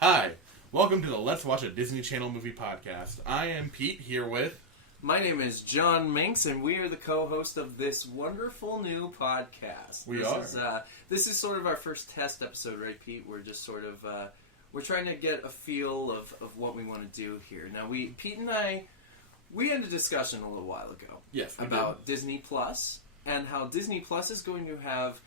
Hi, welcome to the Let's Watch a Disney Channel Movie podcast. I am Pete, here with... My name is John Minks, and we are the co-host of this wonderful new podcast. This is sort of our first test episode, right, Pete? We're just sort of, we're trying to get a feel of what we want to do here. Now, Pete and I, we had a discussion a little while ago. Yes, we about did. Disney Plus, and how Disney Plus is going to have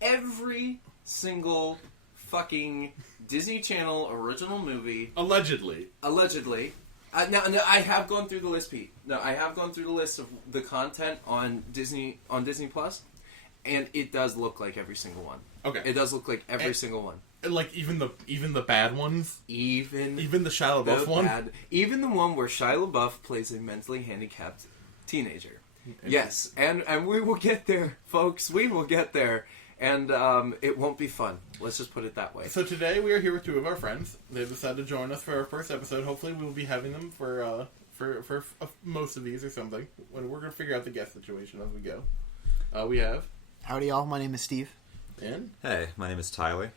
every single fucking Disney Channel original movie. Allegedly. Now, I have gone through the list, Pete. No, I have gone through the list of the content on Disney Plus, and it does look like every single one. Okay. It does look like every single one. Like even the bad ones. Even the Shia LaBeouf one. Even the one where Shia LaBeouf plays a mentally handicapped teenager. Yes, and we will get there, folks. We will get there. And it won't be fun. Let's just put it that way. So today we are here with two of our friends. They've decided to join us for our first episode. Hopefully we will be having them for most of these or something. We're going to figure out the guest situation as we go. We have... Howdy y'all, my name is Steve. And... Hey, my name is Tyler.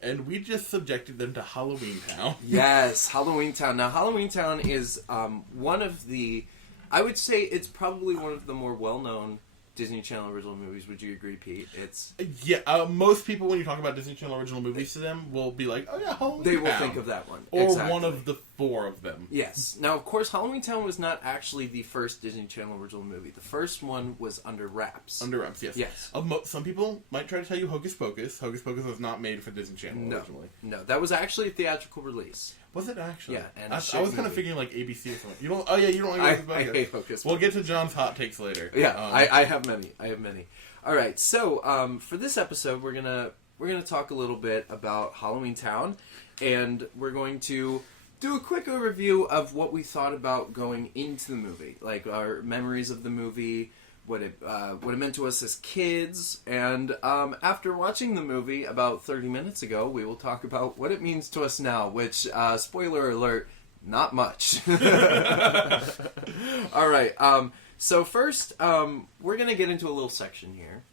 And we just subjected them to Halloweentown. Yes, Halloweentown. Now, Halloweentown is one of the... I would say it's probably one of the more well-known Disney Channel original movies. Would you agree, Pete? It's... Yeah, most people, when you talk about Disney Channel original movies to them, will be like, oh yeah, Halloweentown. They will think of that one. Or exactly. one of the four of them. Yes. Now, of course, Halloweentown was not actually the first Disney Channel original movie. The first one was Under Wraps. Under Wraps, yes. Yes. Some people might try to tell you Hocus Pocus. Hocus Pocus was not made for Disney Channel originally. No, that was actually a theatrical release. Was it actually? Yeah. And I was kind of figuring like ABC or something. You don't like Hocus Pocus. I hate Hocus Pocus. We'll get to John's hot takes later. Yeah, I have many. All right, so for this episode, we're gonna talk a little bit about Halloweentown, and we're going to do a quick overview of what we thought about going into the movie, like our memories of the movie, what it meant to us as kids, and after watching the movie about 30 minutes ago, we will talk about what it means to us now. Which, spoiler alert, not much. All right. So first, we're going to get into a little section here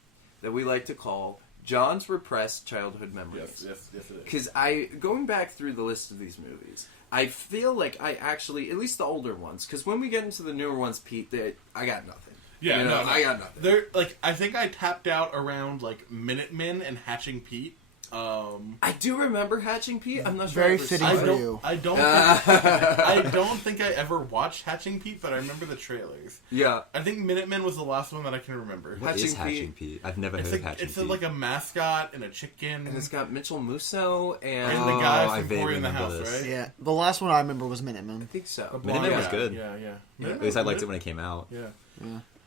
that we like to call John's Repressed Childhood Memories. Yes it is. Because going back through the list of these movies, I feel like I actually, at least the older ones, because when we get into the newer ones, Pete, I got nothing. Yeah, no. I got nothing. I think I tapped out around like Minutemen and Hatching Pete. I do remember Hatching Pete. I'm not sure. Very fitting for you. I don't think I ever watched Hatching Pete, but I remember the trailers. Yeah. I think Minutemen was the last one that I can remember. What is Hatching Pete? I've never heard of Hatching Pete. It's like a mascot and a chicken. And it's got Mitchell Musso and the guy I from vaguely Corey in the remember House, this. right? Yeah, the last one I remember was Minutemen. I think so. Minutemen was good. Yeah. At least I liked it when it came out. Yeah.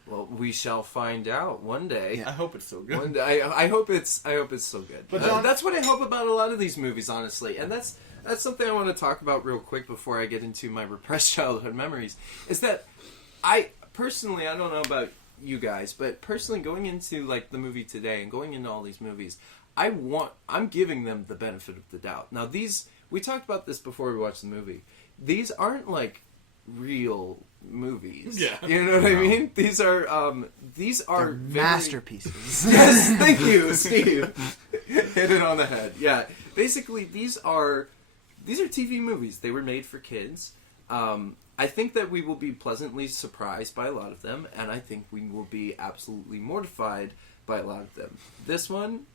Well, we shall find out one day. I hope it's so good. One day, I hope it's so good. But John, that's what I hope about a lot of these movies, honestly. And that's something I want to talk about real quick before I get into my repressed childhood memories. Is that I personally, I don't know about you guys, but personally, going into like the movie today and going into all these movies, I'm giving them the benefit of the doubt. Now, we talked about this before we watched the movie. These aren't like real movies. Yeah. You know what I mean? These are They're masterpieces. Yes, thank you, Steve. Hit it on the head. Yeah. Basically, these are TV movies. They were made for kids. I think that we will be pleasantly surprised by a lot of them, and I think we will be absolutely mortified by a lot of them. This one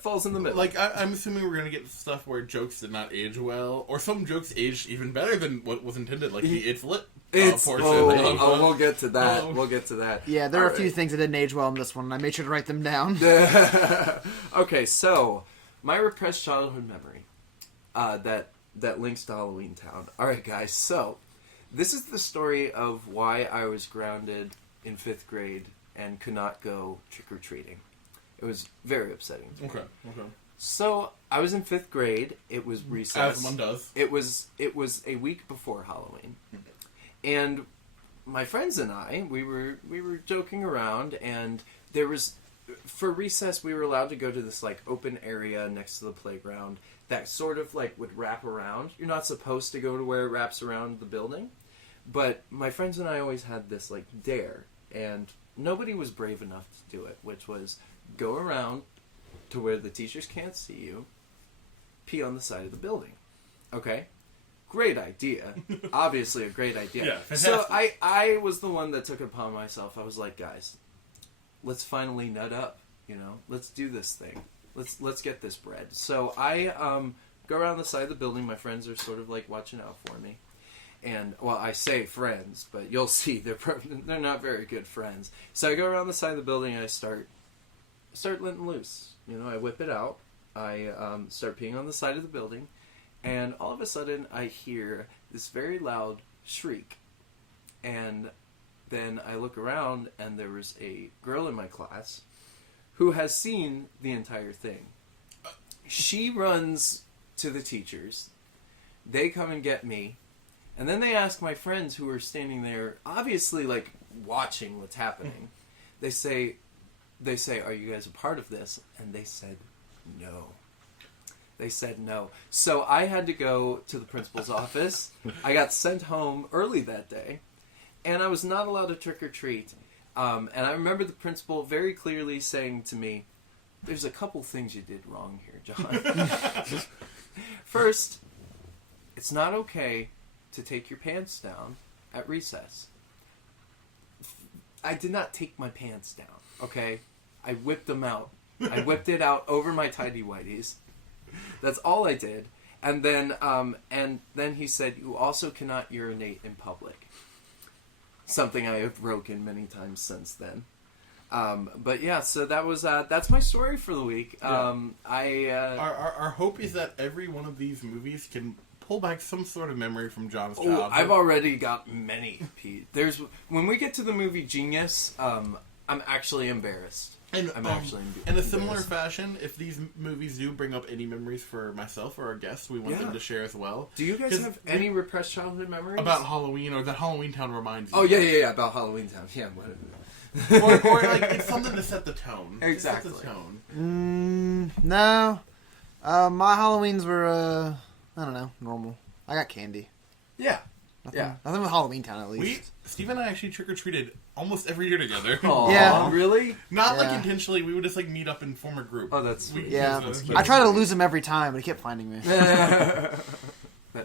falls in the middle. Like, I'm assuming we're going to get stuff where jokes did not age well, or some jokes aged even better than what was intended, like the It's Lit portion. We'll get to that. We'll get to that. Yeah, there are a few things that didn't age well in this one, and I made sure to write them down. Okay, so, my repressed childhood memory that links to Halloweentown. Alright, guys, so, this is the story of why I was grounded in 5th grade and could not go trick-or-treating. It was very upsetting. Okay. So, I was in 5th grade. It was recess. As one does. It was a week before Halloween. And my friends and I, we were joking around, and there was, for recess, we were allowed to go to this, like, open area next to the playground that sort of, like, would wrap around. You're not supposed to go to where it wraps around the building. But my friends and I always had this, like, dare, and nobody was brave enough to do it, which was go around to where the teachers can't see you, pee on the side of the building. Okay? Great idea. Obviously a great idea. Yeah, fantastic. So I was the one that took it upon myself. I was like, guys, let's finally nut up, you know? Let's do this thing. Let's get this bread. So I go around the side of the building. My friends are sort of like watching out for me. And, well, I say friends, but you'll see they're not very good friends. So I go around the side of the building and I start letting loose. You know, I whip it out. I start peeing on the side of the building. And all of a sudden, I hear this very loud shriek. And then I look around, and there was a girl in my class who has seen the entire thing. She runs to the teachers. They come and get me. And then they ask my friends who are standing there, obviously, like, watching what's happening. They say, are you guys a part of this? And they said, no. They said no. So I had to go to the principal's office. I got sent home early that day, and I was not allowed to trick or treat. And I remember the principal very clearly saying to me, there's a couple things you did wrong here, John. First, it's not okay to take your pants down at recess. I did not take my pants down, okay? I whipped them out. I whipped it out over my tighty-whities. That's all I did. And then he said, you also cannot urinate in public. Something I have broken many times since then. But yeah, so that's my story for the week. Yeah. Our hope is that every one of these movies can pull back some sort of memory from John's childhood. I've already got many, Pete. When we get to the movie Genius, I'm actually embarrassed. And, I'm actually in a similar fashion, if these movies do bring up any memories for myself or our guests, we want them to share as well. Do you guys have any repressed childhood memories? About Halloween, or that Halloweentown reminds you? Oh, yeah, about Halloweentown. Yeah, whatever. or like, it's something to set the tone. Exactly. To set the tone. No. My Halloweens were, I don't know, normal. I got candy. Yeah. Nothing with Halloweentown, at least. Steve and I actually trick-or-treated almost every year together. Aww, yeah. Really? Not like intentionally. We would just like meet up and form a group. Oh, that's sweet. Yeah. I try to lose him every time, but he kept finding me. That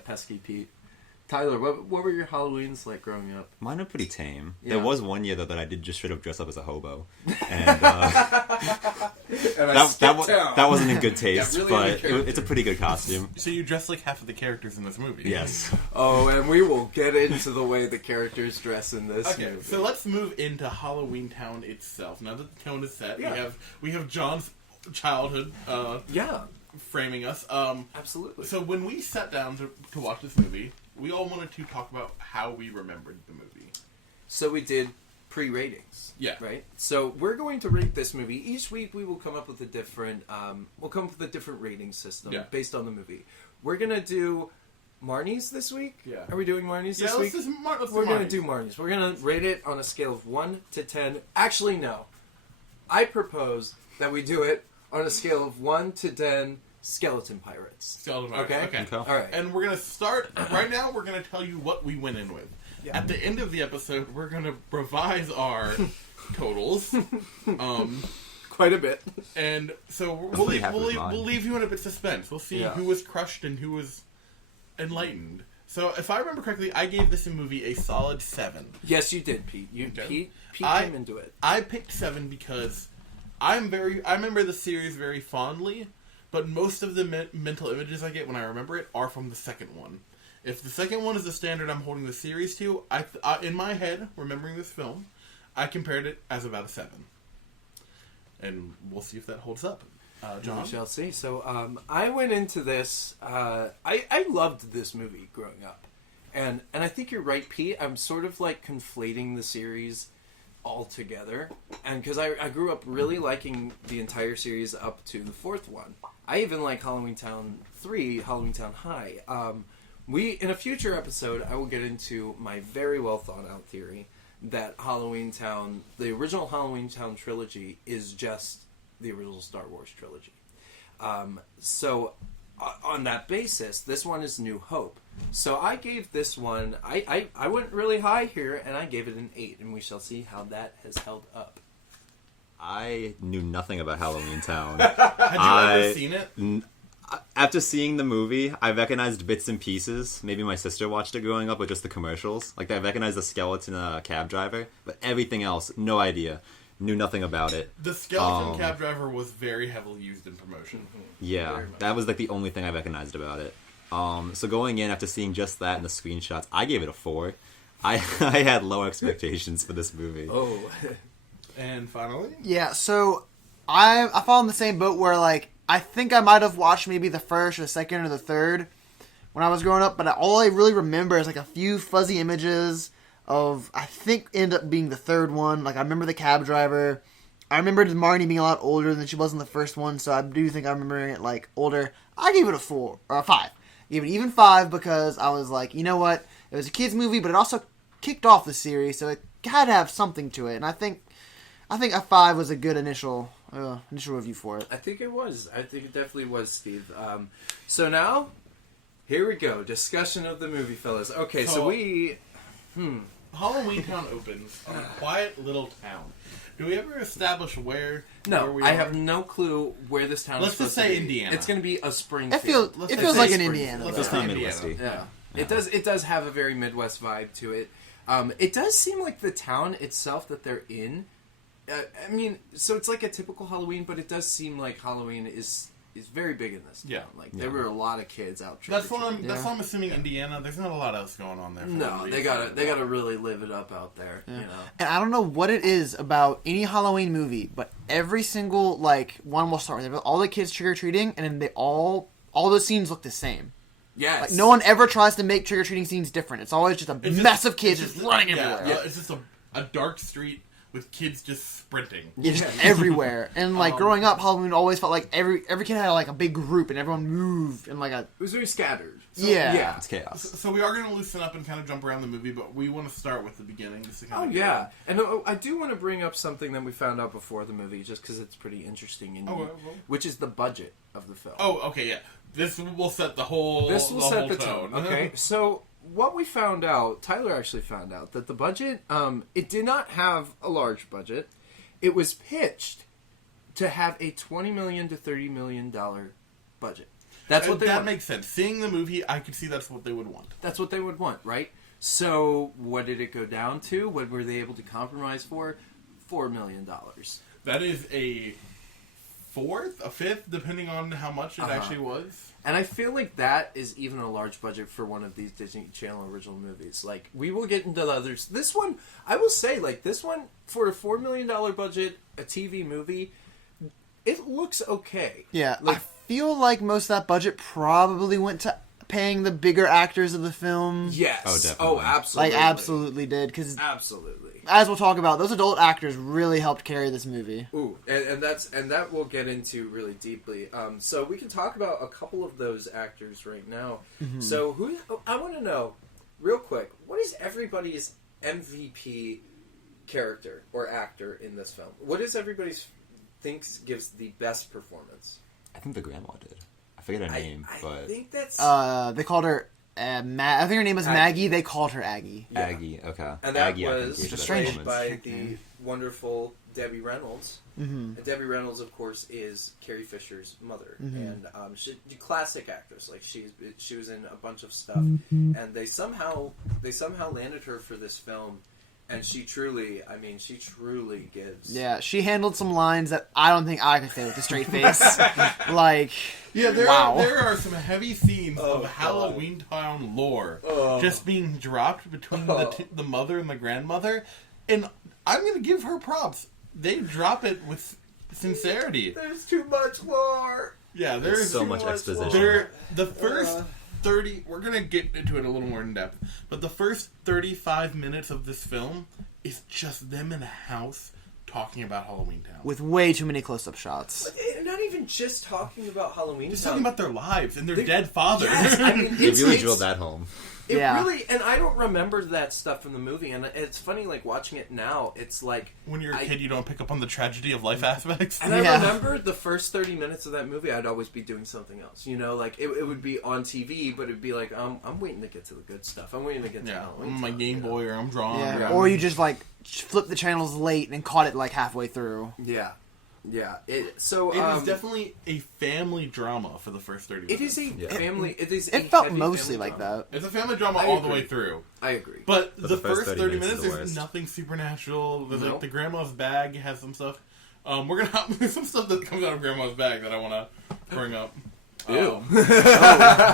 pesky Pete. Tyler, what were your Halloweens like growing up? Mine are pretty tame. Yeah. There was one year, though, that I did just straight up dress up as a hobo. And And that wasn't in good taste, really but it's a pretty good costume. So you dress like half of the characters in this movie. Yes. Oh, and we will get into the way the characters dress in this movie. So let's move into Halloweentown itself. Now that the tone is set, we have John's childhood framing us. Absolutely. So when we sat down to watch this movie, we all wanted to talk about how we remembered the movie. So we did pre-ratings. Yeah. Right? So we're going to rate this movie. Each week we will come up with a different rating system based on the movie. We're going to do Marnie's this week? Yeah. Are we doing Marnie's this week? We're going to do Marnie's. We're going to rate it on a scale of 1 to 10. Actually, no. I propose that we do it on a scale of 1 to 10 Skeleton Pirates. Skeleton Pirates. Okay. All right. And we're going to start, right now we're going to tell you what we went in with. Yeah. At the end of the episode, we're going to revise our totals. Quite a bit. And so we'll leave you in a bit of suspense. We'll see who was crushed and who was enlightened. So if I remember correctly, I gave this movie a solid 7. Yes, you did, Pete. Pete came into it. I picked 7 because I remember the series very fondly, but most of the mental images I get when I remember it are from the second one. If the second one is the standard I'm holding the series to, I in my head, remembering this film, I compared it as about a 7. And we'll see if that holds up. John? We shall see. So I went into this. I loved this movie growing up, and I think you're right, Pete. I'm sort of like conflating the series all together, and because I grew up really liking the entire series up to the 4th one. I even like Halloweentown 3, Halloweentown High. In a future episode, I will get into my very well thought out theory that Halloweentown, the original Halloweentown trilogy, is just the original Star Wars trilogy. So on that basis, this one is New Hope. So I gave this one, I went really high here, and I gave it an 8, and we shall see how that has held up. I knew nothing about Halloweentown. Had you ever seen it? After seeing the movie, I recognized bits and pieces. Maybe my sister watched it growing up with just the commercials. Like, I recognized the skeleton cab driver, but everything else, no idea. Knew nothing about it. The skeleton cab driver was very heavily used in promotion. Yeah, that was like the only thing I recognized about it. So going in after seeing just that and the screenshots, I gave it a 4. I had low expectations for this movie. Oh. And finally? Yeah, so I fall in the same boat where, like, I think I might have watched maybe the first or the second or the third when I was growing up, but all I really remember is, like, a few fuzzy images of, I think, ended up being the third one. Like, I remember the cab driver. I remember Marnie being a lot older than she was in the first one, so I do think I remember it, like, older. I gave it a 4, or a 5. I gave it even 5 because I was like, you know what? It was a kid's movie, but it also kicked off the series, so it had to have something to it, and I think a 5 was a good initial review for it. I think it was. I think it definitely was, Steve. So now, here we go. Discussion of the movie, fellas. Okay, so we... Halloweentown opens on a quiet little town. Do we ever establish where we I are? have no clue where this town Let's is just supposed to say be. Indiana. It's going to be a Springfield. It feels like an Indiana. Let's though. just say not Indiana. Midwesty. Yeah. It does have a very Midwest vibe to it. It does seem like the town itself that they're in. I mean, so it's like a typical Halloween, but it does seem like Halloween is very big in this town. Yeah. Like there were a lot of kids out. That's what trick-or-treating. I'm assuming. Indiana. There's not a lot else going on there. for No, the they movie. gotta really live it up out there. You know. And I don't know what it is about any Halloween movie, but every single, like, one will start with all the kids trick-or-treating, and then all those scenes look the same. Yes. Like, no one ever tries to make trick-or-treating scenes different. It's always just a It's mess of kids it's just running everywhere. Yeah, it's just a dark street with kids just sprinting. Yeah, just everywhere. And, like, growing up, Halloween always felt like every kid had, like, a big group, and everyone moved, and, like, a... It was very scattered. Yeah. It's chaos. So we are going to loosen up and kind of jump around the movie, but we want to start with the beginning. Just to kind Oh of yeah, and I do want to bring up something that we found out before the movie, just because it's pretty interesting, and which is the budget of the film. Oh, okay, yeah. This will set the whole. This will set whole the tone. Okay, so what we found out, Tyler actually found out that the budget, it did not have a large budget. It was pitched to have a $20 million to $30 million budget. That's what they that want. makes sense. Seeing the movie, I could see that's what they would want. That's what they would want, right? So what did it go down to? What were they able to compromise for? $4 million. That is a fourth, a fifth, depending on how much it actually was. And I feel like that is even a large budget for one of these Disney Channel original movies. Like, we will get into the others. This one, I will say, like, this one, for a $4 million budget, a TV movie, it looks okay. Yeah, Like, I feel like most of that budget probably went to paying the bigger actors of the film. yes. Oh, definitely. Oh, absolutely. Like, absolutely did. Because, Absolutely. as we'll talk about, those adult actors really helped carry this movie. Ooh, and that we'll get into really deeply. So we can talk about a couple of those actors right now. Mm-hmm. So I want to know, real quick, what is everybody's MVP character or actor in this film? What is everybody's thinks gives the best performance? I think the grandma did. I forget her name, I but think that's They called her... I think her name was Maggie. They called her Aggie. Yeah. Aggie. Okay, And that Aggie, I think, was gave the strange played performance. by Chick the name. wonderful Debbie Reynolds. Mm-hmm. And Debbie Reynolds, of course, is Carrie Fisher's mother, Mm-hmm. and she's a classic actress. Like she was in a bunch of stuff, and they somehow landed her for this film, and she truly gives. Yeah, she handled some lines that I don't think I could say with a straight face. Like, Yeah, there are some heavy scenes Oh, of God. Halloweentown lore Oh. just being dropped between the mother and the grandmother, and I'm going to give her props. They drop it with sincerity. There's too much lore. Yeah, There's there's so too much much exposition. The first 30, we're going to get into it a little more in depth, but the first 35 minutes of this film is just them in a house talking about Halloweentown. with way too many close-up shots. But not even just talking about Halloween. Just talking about their lives and their dead fathers. Yes, I mean, They really drilled that home. It Yeah. really, and I don't remember that stuff from the movie, and it's funny, like, watching it now, it's like... When you're a kid, you don't pick up on the tragedy of life aspects. And I Yeah. remember the first 30 minutes of that movie, I'd always be doing something else, you know, like, it would be on TV, but it'd be like, I'm waiting to get to the good stuff, I'm waiting to get to Yeah, Halloween I'm my stuff, Game you know? Boy, or I'm drawing. Yeah, or or you just, like, flip the channels late and caught it, like, halfway through. Yeah. Yeah. It is definitely a family drama for the first 30 minutes. It is a family. It is. It a felt heavy mostly family like drama. that. It's a family drama I all the agree. way through. I agree. But But the first 30 minutes, is the there's worst. nothing supernatural. There's Nope. like the grandma's bag has some stuff. We're gonna have there's some stuff that comes out of grandma's bag that I want to bring up. Ew.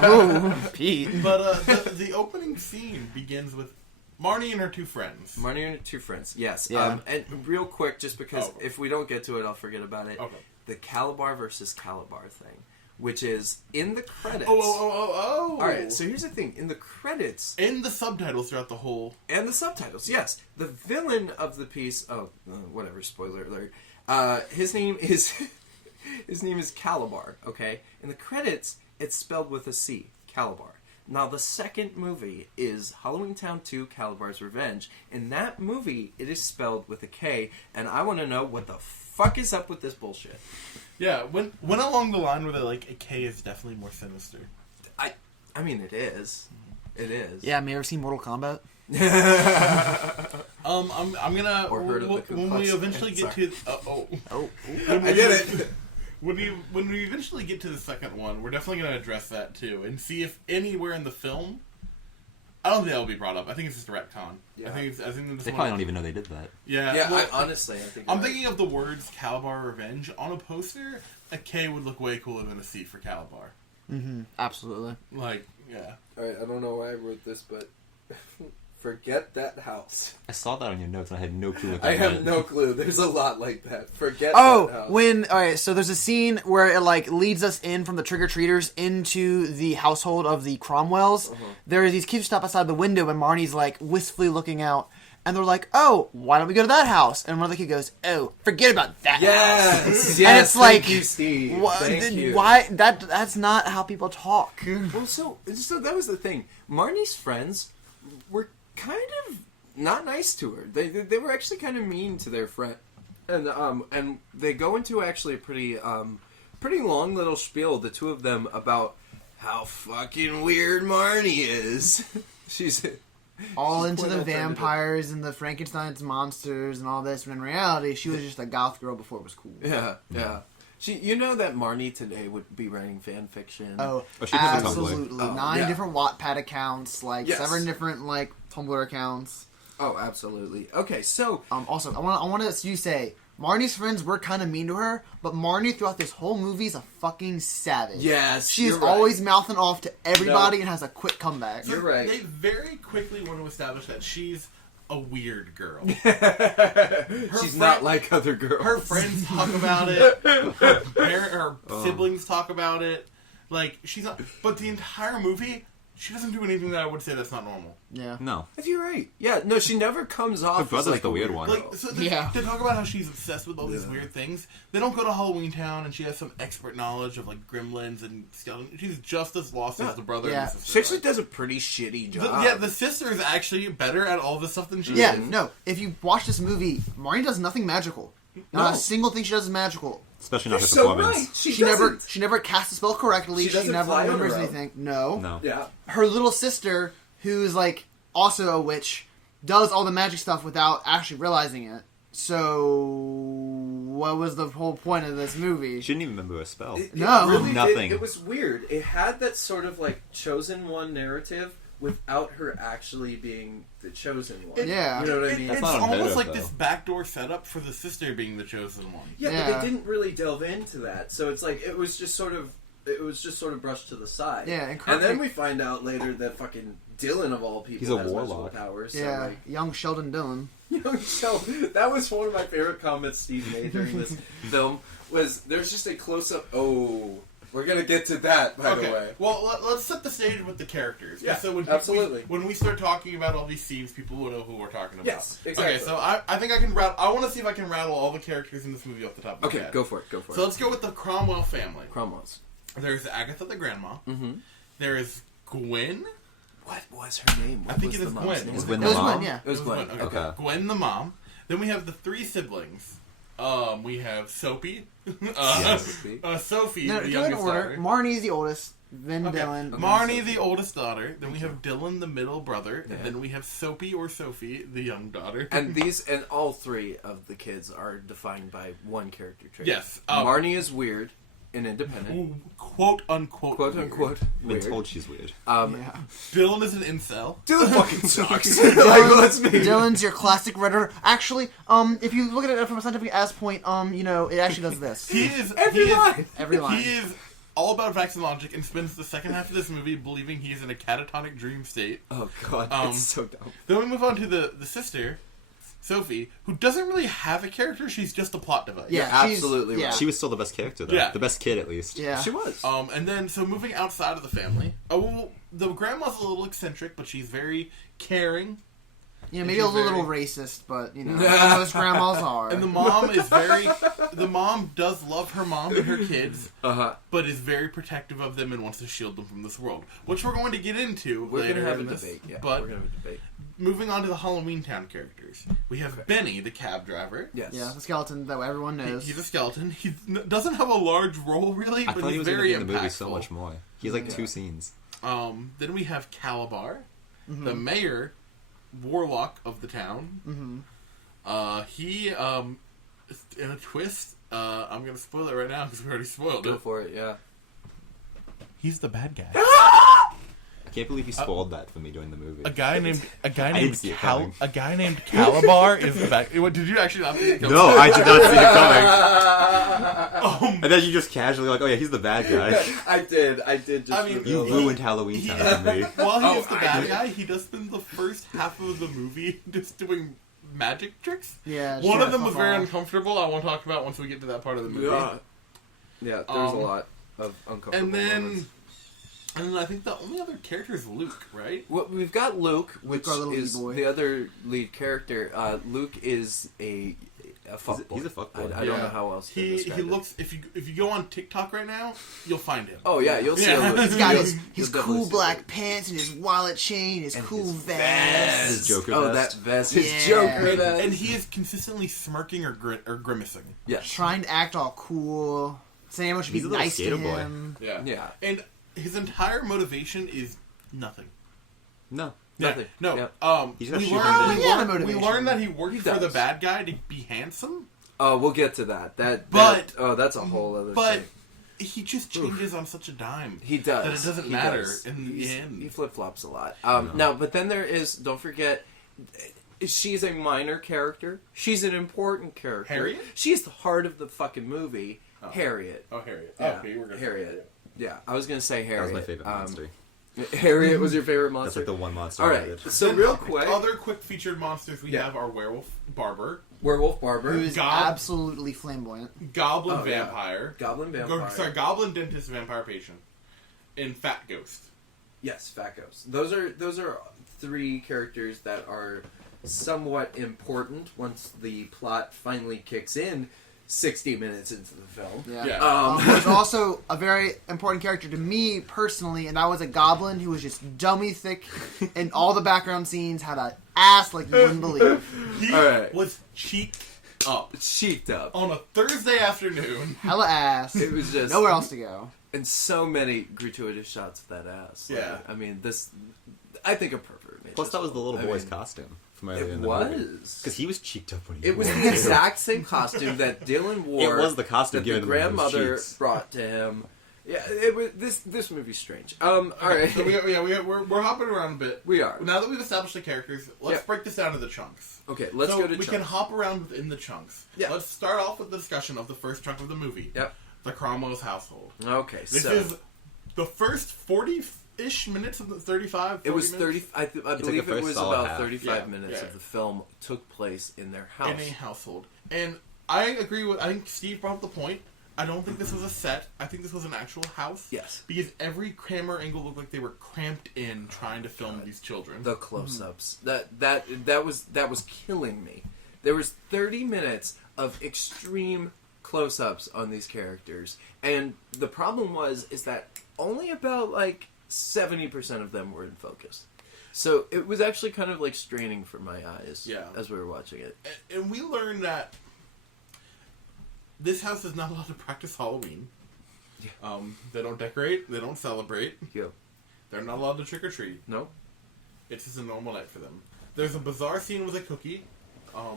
Ooh, Pete. But the opening scene begins with Marnie and her two friends. Marnie and her two friends. Yes. Yeah. And real quick, just because Oh. if we don't get to it, I'll forget about it. Okay. The Calabar versus Calabar thing, which is in the credits. Oh! All right. So here's the thing: in the credits in the subtitles throughout the whole. and the subtitles, yes, the villain of the piece. Oh, whatever. Spoiler alert. His name is Calabar. Okay. In the credits, it's spelled with a C. Calabar. Now, the second movie is Halloweentown 2, Calabar's Revenge. In that movie, it is spelled with a K, and I want to know what the fuck is up with this bullshit. Yeah, when along the line where they're like, a K is definitely more sinister. I mean, it is. It is. Yeah, have you ever seen Mortal Kombat? I'm gonna Or heard of the Ku when we Klux eventually Klan. get to Oh, when I we- did it. when we eventually get to the second one, we're definitely gonna address that too and see if anywhere in the film. I don't think that will be brought up. I think it's just a retcon. Yeah. I think this They one- probably don't even know they did that. Yeah, Yeah, well, honestly, I think I'm you're thinking of the words Calabar Revenge on a poster. A K would look way cooler than a C for Calabar. absolutely. Like, yeah. Alright, I don't know why I wrote this, but forget that house. I saw that on your notes and I had no clue what that I have meant. no clue. There's a lot like that. Forget Oh, that house. alright, so there's a scene where it like leads us in from the trick-or-treaters into the household of the Cromwells. There are these kids stop outside the window and Marnie's like wistfully looking out and they're like, oh, why don't we go to that house? And one of the kid goes, oh, forget about that house. Yes, And it's like, thank you, Steve. Wha- Thank you. Why that's not how people talk. Well, so that was the thing. Marnie's friends were kind of not nice to her. They were actually kind of mean to their friend, and they go into actually a pretty long little spiel, the two of them, about how fucking weird Marnie is. She's All into quite the alternative. vampires and the Frankenstein's monsters and all this, when in reality she was just a goth girl before it was cool. yeah. You know that Marnie today would be writing fan fiction. Oh, Oh, she has a Tumblr. absolutely. Oh, 9 yeah. different Wattpad accounts, like Yes. 7 different like Tumblr accounts. Oh, absolutely. Okay, so Also, I want to you say Marnie's friends were kind of mean to her, but Marnie throughout this whole movie is a fucking savage. yes, she is you're right. always mouthing off to everybody No. and has a quick comeback. You're right. They very quickly want to establish that she's a weird girl. She's not like other girls. Her friends talk about it. Her siblings talk about it. Like, she's not... But the entire movie, she doesn't do anything that I would say that's not normal. Yeah. No. You're right. Yeah, no, she never comes off. Her as brother's like the a weird weird one. girl. Like, so Yeah. they talk about how she's obsessed with all these weird things. They don't go to Halloweentown and she has some expert knowledge of, like, gremlins and skeletons. She's just as lost as the brother Yeah. and the sister. She actually does a pretty shitty job. The sister is actually better at all this stuff than she Yeah, is. no. If you watch this movie, Marnie does nothing magical. Not No. a single thing she does is magical. Especially not You're her so performance. right. She never casts a spell correctly. She She, doesn't never fly on her remembers own. anything. No. No. Yeah. Her little sister, who's like also a witch, does all the magic stuff without actually realizing it. So, what was the whole point of this movie? She didn't even remember a spell. No. really Nothing. It was weird. It had that sort of like chosen one narrative without her actually being the chosen one. Yeah. You know what I mean? It's not unheard almost of, like though. this backdoor setup for the sister being the chosen one. Yeah, Yeah. but they didn't really delve into that. So it's like it was just sort of brushed to the side. Yeah, and then we find out later that fucking Dylan of all people He's a has magical warlock. powers. So Yeah, like, young Sheldon Dillon. that was one of my favorite comments Steve made during this film. Was there's just a close up? Oh, we're gonna get to that by the way. Well, let's set the stage with the characters. Yeah, So when absolutely. when we start talking about all these scenes, people will know who we're talking about. Yes, exactly. Okay, so I think I can rattle. I want to see if I can rattle all the characters in this movie off the top of my Okay, head. go for it. So let's go with the Cromwell family. Cromwell's. There's Agatha the grandma. Mm-hmm. There's Gwen. What was her name? What I think was it the is mom's Gwen. name? Is Was Gwen it the It was mom? Gwen, yeah. It was Gwen. Okay. Gwen the mom. Then we have the 3 siblings. We have Sophie. Yes. Sophie, No, the go in youngest order. daughter. Marnie's the oldest. Then Dylan. Marnie, the oldest daughter. Then we have Dylan, the middle brother. Yeah. And then we have Soapy or Sophie, the young daughter. And all three of the kids are defined by one character trait. Yes. Marnie is weird and independent. Quote unquote. Quote weird. unquote I've been weird. told she's weird. Yeah. Dylan is an incel. Dylan fucking sucks. Like, let's be. Dylan's your classic Redditor. Actually, if you look at it from a scientific ass point, it actually does this. He is Every he is- line. Every line. He is all about facts and logic and spends the second half of this movie believing he is in a catatonic dream state. Oh god, it's so dumb. Then we move on to the sister, Sophie, who doesn't really have a character. She's just a plot device. Yeah, she's- absolutely yeah. right. She was still the best character, though. Yeah. The best kid, at least. Yeah. She was. And then, so moving outside of the family. The grandma's a little eccentric, but she's very caring. Maybe she's a little very- racist, but most grandmas are. And the mom is very... the mom does love her mom and her kids, but is very protective of them and wants to shield them from this world. Which we're going to get into We're later gonna have a in this. debate. Yeah, But we're gonna have a debate. moving on to the Halloweentown characters. We have Benny, the cab driver. Yes. yeah, the skeleton that everyone knows. He's a skeleton. He doesn't have a large role, really, I but thought he he's was going to very be in the movie impactful. so much more. He has, like, 2 scenes. Then we have Calabar, the mayor, warlock of the town. He, in a twist, I'm going to spoil it right now because we already spoiled Go it. for it. Yeah. He's the bad guy. I can't believe he spoiled that for me during the movie. A guy named didn't see it coming. Calabar is the bad. What, did you actually not see it coming? No, I did not see it coming. And then you just casually like, oh yeah, he's the bad guy. I did. Just. I mean, You ruined Halloweentown for me. While he is Oh, the I bad did. guy, he does spend the first half of the movie just doing magic tricks. Yeah, One sure, of them was very football. uncomfortable. I won't talk about once we get to that part of the movie. Yeah. Yeah. There's a Um, lot of uncomfortable And then, moments. I think the only other character is Luke, right? Well, we've got Luke, which our little is e-boy. the other lead character. Luke is a fuckboy. He's a fuckboy. I don't know how else to He describe it. looks. If you go on TikTok right now, you'll find him. Oh yeah, you'll see. Yeah. Luke. He's got You'll- his you'll definitely cool see black Luke. pants and his wallet chain, his And cool his vest. His Joker Oh, vest. that vest. His Yeah. Joker vest. And he is consistently smirking or grimacing. Yes. Trying to act all cool. Saying everyone should be He's a little nice to skater boy. him. Yeah. And his entire motivation is nothing. No. Nothing. No. Yeah. He's We got shoot learned, him we, he had a learned, we motivation. learned that he worked He for the does. bad guy to be handsome, We'll get to that. But- that's a whole other but thing. he just changes on such a dime. He does. That it doesn't He matter does. in the end. He flip flops a lot. Now, but then there is. Don't forget, she's a minor character. She's an important character. Harriet? She's the heart of the fucking movie. Harriet. Oh, Harriet. Yeah, Okay, we're gonna Harriet. Yeah, I was gonna say Harriet. That was my favorite monster. Harriet was your favorite That's monster. like the one monster All I right. hated. So Then real quick, other quick featured monsters we Yeah. have are Werewolf Barber, Werewolf Barber, Who's God. absolutely flamboyant. Goblin Oh, yeah. Vampire, Goblin Vampire. Goblin Dentist Vampire Patient, and Fat Ghost. Yes, Fat Ghost. Those are 3 characters that are somewhat important once the plot finally kicks in 60 minutes into the film. Yeah. There's also a very important character to me personally, and that was a goblin who was just dummy thick, and all the background scenes had an ass like you wouldn't believe. He All right. was cheeked up Cheeked up. on a Thursday afternoon. Hella ass. It was just Nowhere else to go. and so many gratuitous shots of that ass. Like, Yeah. I mean, I think a pervert made Plus, this that was the film. little I boy's mean, costume from earlier It in the movie. was. Because he was cheeked up when he It was wore the exact same costume that Dylan wore. It was the costume that the given him those grandmother cheeks. brought to him. Yeah, it was this movie's strange. All right, So we're hopping around a bit. we are. Now that we've established the characters, let's Yeah. break this down into chunks. Okay, let's so go to we chunks. can hop around within the chunks. Yeah. Let's start off with the discussion of the first chunk of the movie. Yep. The Cromwell's household. Okay, This so is the first 40-ish minutes of the 35. it was 40 30. I like believe the it first was solid about half. 35 Yeah, minutes yeah. of the film took place in their house. in a household. And I agree with. I think Steve brought up the point. I don't think this was a set. I think this was an actual house. Yes. Because every camera angle looked like they were cramped in trying to film these children. The close-ups. That was killing me. There was 30 minutes of extreme close-ups on these characters, and the problem is that only about like 70% of them were in focus. So it was actually kind of like straining for my eyes as we were watching it. And we learned that this house is not allowed to practice Halloween. They don't decorate. They don't celebrate. Yep. They're not allowed to trick or treat. No. It's just a normal night for them. There's a bizarre scene with a cookie. I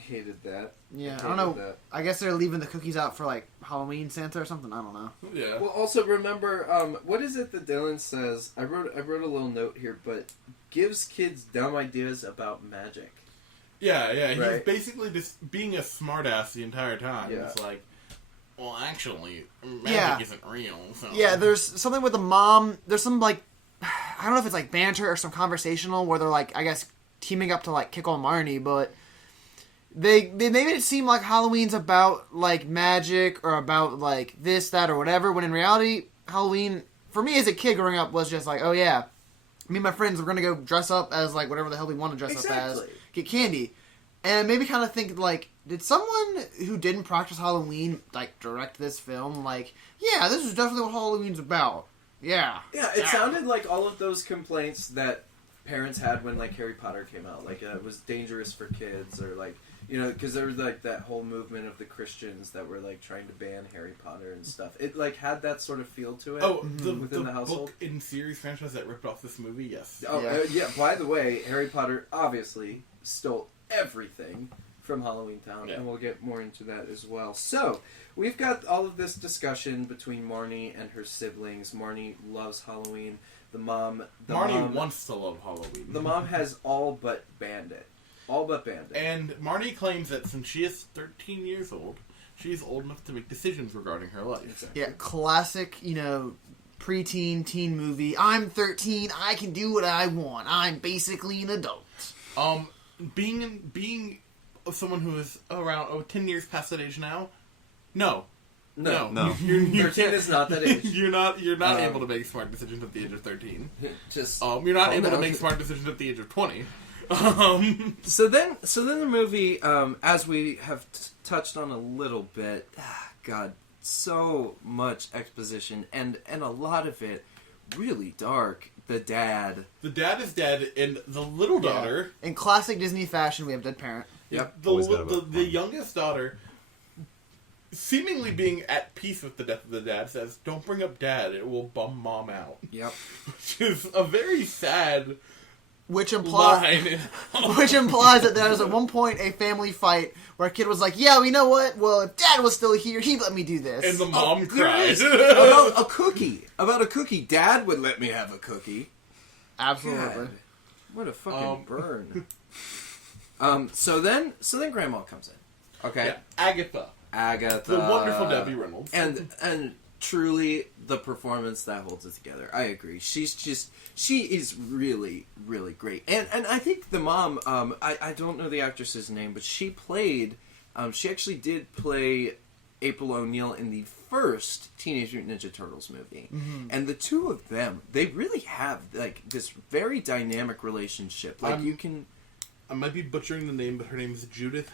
hated that. Yeah, I hated don't know. that. I guess they're leaving the cookies out for like Halloween Santa or something. I don't know. Yeah. Well, also remember, what is it that Dylan says? I wrote a little note here, but gives kids dumb ideas about magic. Yeah. He's Right. basically just being a smartass the entire time. Yeah. It's like, well, actually, magic Yeah. isn't real. So. Yeah, there's something with the mom. There's some like, I don't know if it's like banter or some conversational where they're like, I guess, teaming up to like kick on Marnie, but they made it seem like Halloween's about like magic or about like this, that, or whatever. When in reality, Halloween for me as a kid growing up was just like, oh yeah, me and my friends were gonna go dress up as like whatever the hell we want to dress up as, Exactly. get candy, and maybe kind of think like, did someone who didn't practice Halloween like direct this film? Like, yeah, this is definitely what Halloween's about. Yeah. Yeah, it sounded like all of those complaints that parents had when like Harry Potter came out, like it was dangerous for kids, or like, you know, because there was like that whole movement of the Christians that were like trying to ban Harry Potter and stuff. It like had that sort of feel to it. Oh, within the the household. book in series franchise that ripped off this movie, yes. Oh Yeah. yeah. By the way, Harry Potter obviously stole everything from Halloweentown, Yeah. and we'll get more into that as well. So we've got all of this discussion between Marnie and her siblings. Marnie loves Halloween. Marnie wants to love Halloween. The mom has all but banned it. All but banned it. And Marnie claims that since she is 13 years old, she is old enough to make decisions regarding her life. Exactly. Yeah, classic, preteen, teen movie. I'm 13, I can do what I want. I'm basically an adult. Being someone who is around 10 years past that age now, no. No. You 13 can't- is not that age. You're not able to make smart decisions at the age of 13. Just You're not calm able to down. make smart decisions at the age of 20. So then the movie, as we have touched on a little bit, God, so much exposition and a lot of it really dark. The dad. The dad is dead, and the little daughter... In classic Disney fashion, we have dead parent. Yep. The, Always gotta vote the mom. youngest daughter, seemingly being at peace with the death of the dad, says, "Don't bring up dad, it will bum mom out." Yep. Which is a very sad Which implies that there was at one point a family fight where a kid was like, yeah, you know what? Well, if dad was still here, he'd let me do this. And the mom There cried. is. About a cookie. About a cookie. Dad would let me have a cookie. Absolutely. God, what a fucking burn. So then Grandma comes in. Okay. Yeah, Agatha, Agatha. the wonderful Debbie Reynolds. And truly the performance that holds it together. I agree. She is really, really great. And I think the mom, I don't know the actress's name, but she actually did play April O'Neil in the first Teenage Mutant Ninja Turtles movie. Mm-hmm. And the two of them, they really have like this very dynamic relationship. Like you can... I might be butchering the name, but her name is Judith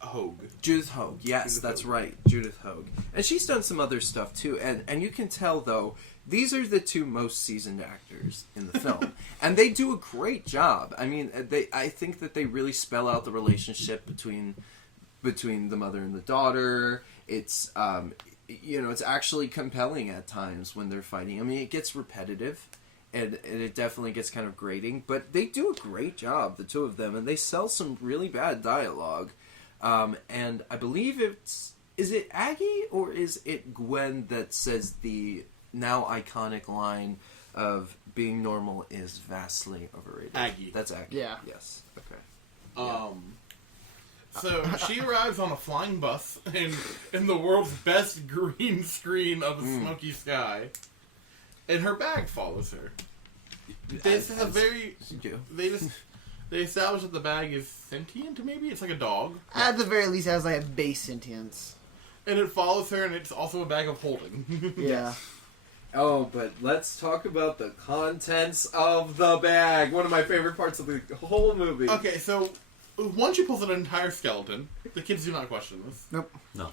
Hogue. Judith Hogue, yes, Judith that's Hogue. right, Judith Hogue. And she's done some other stuff too, and you can tell though, these are the two most seasoned actors in the film. And they do a great job. I mean, I think that they really spell out the relationship between the mother and the daughter. It's it's actually compelling at times when they're fighting. I mean, it gets repetitive. And it definitely gets kind of grating, but they do a great job, the two of them, and they sell some really bad dialogue. And I believe is it Aggie or is it Gwen that says the now iconic line of being normal is vastly overrated? Aggie. That's Aggie. Yeah. Yes. Okay. So she arrives on a flying bus in the world's best green screen of a smoky sky. And her bag follows her. This is a very... They establish that the bag is sentient, maybe? It's like a dog. At the very least, it has like a base sentience. And it follows her, and it's also a bag of holding. Yeah. Oh, but let's talk about the contents of the bag. One of my favorite parts of the whole movie. Okay, so once you pull out an entire skeleton, the kids do not question this. Nope. No.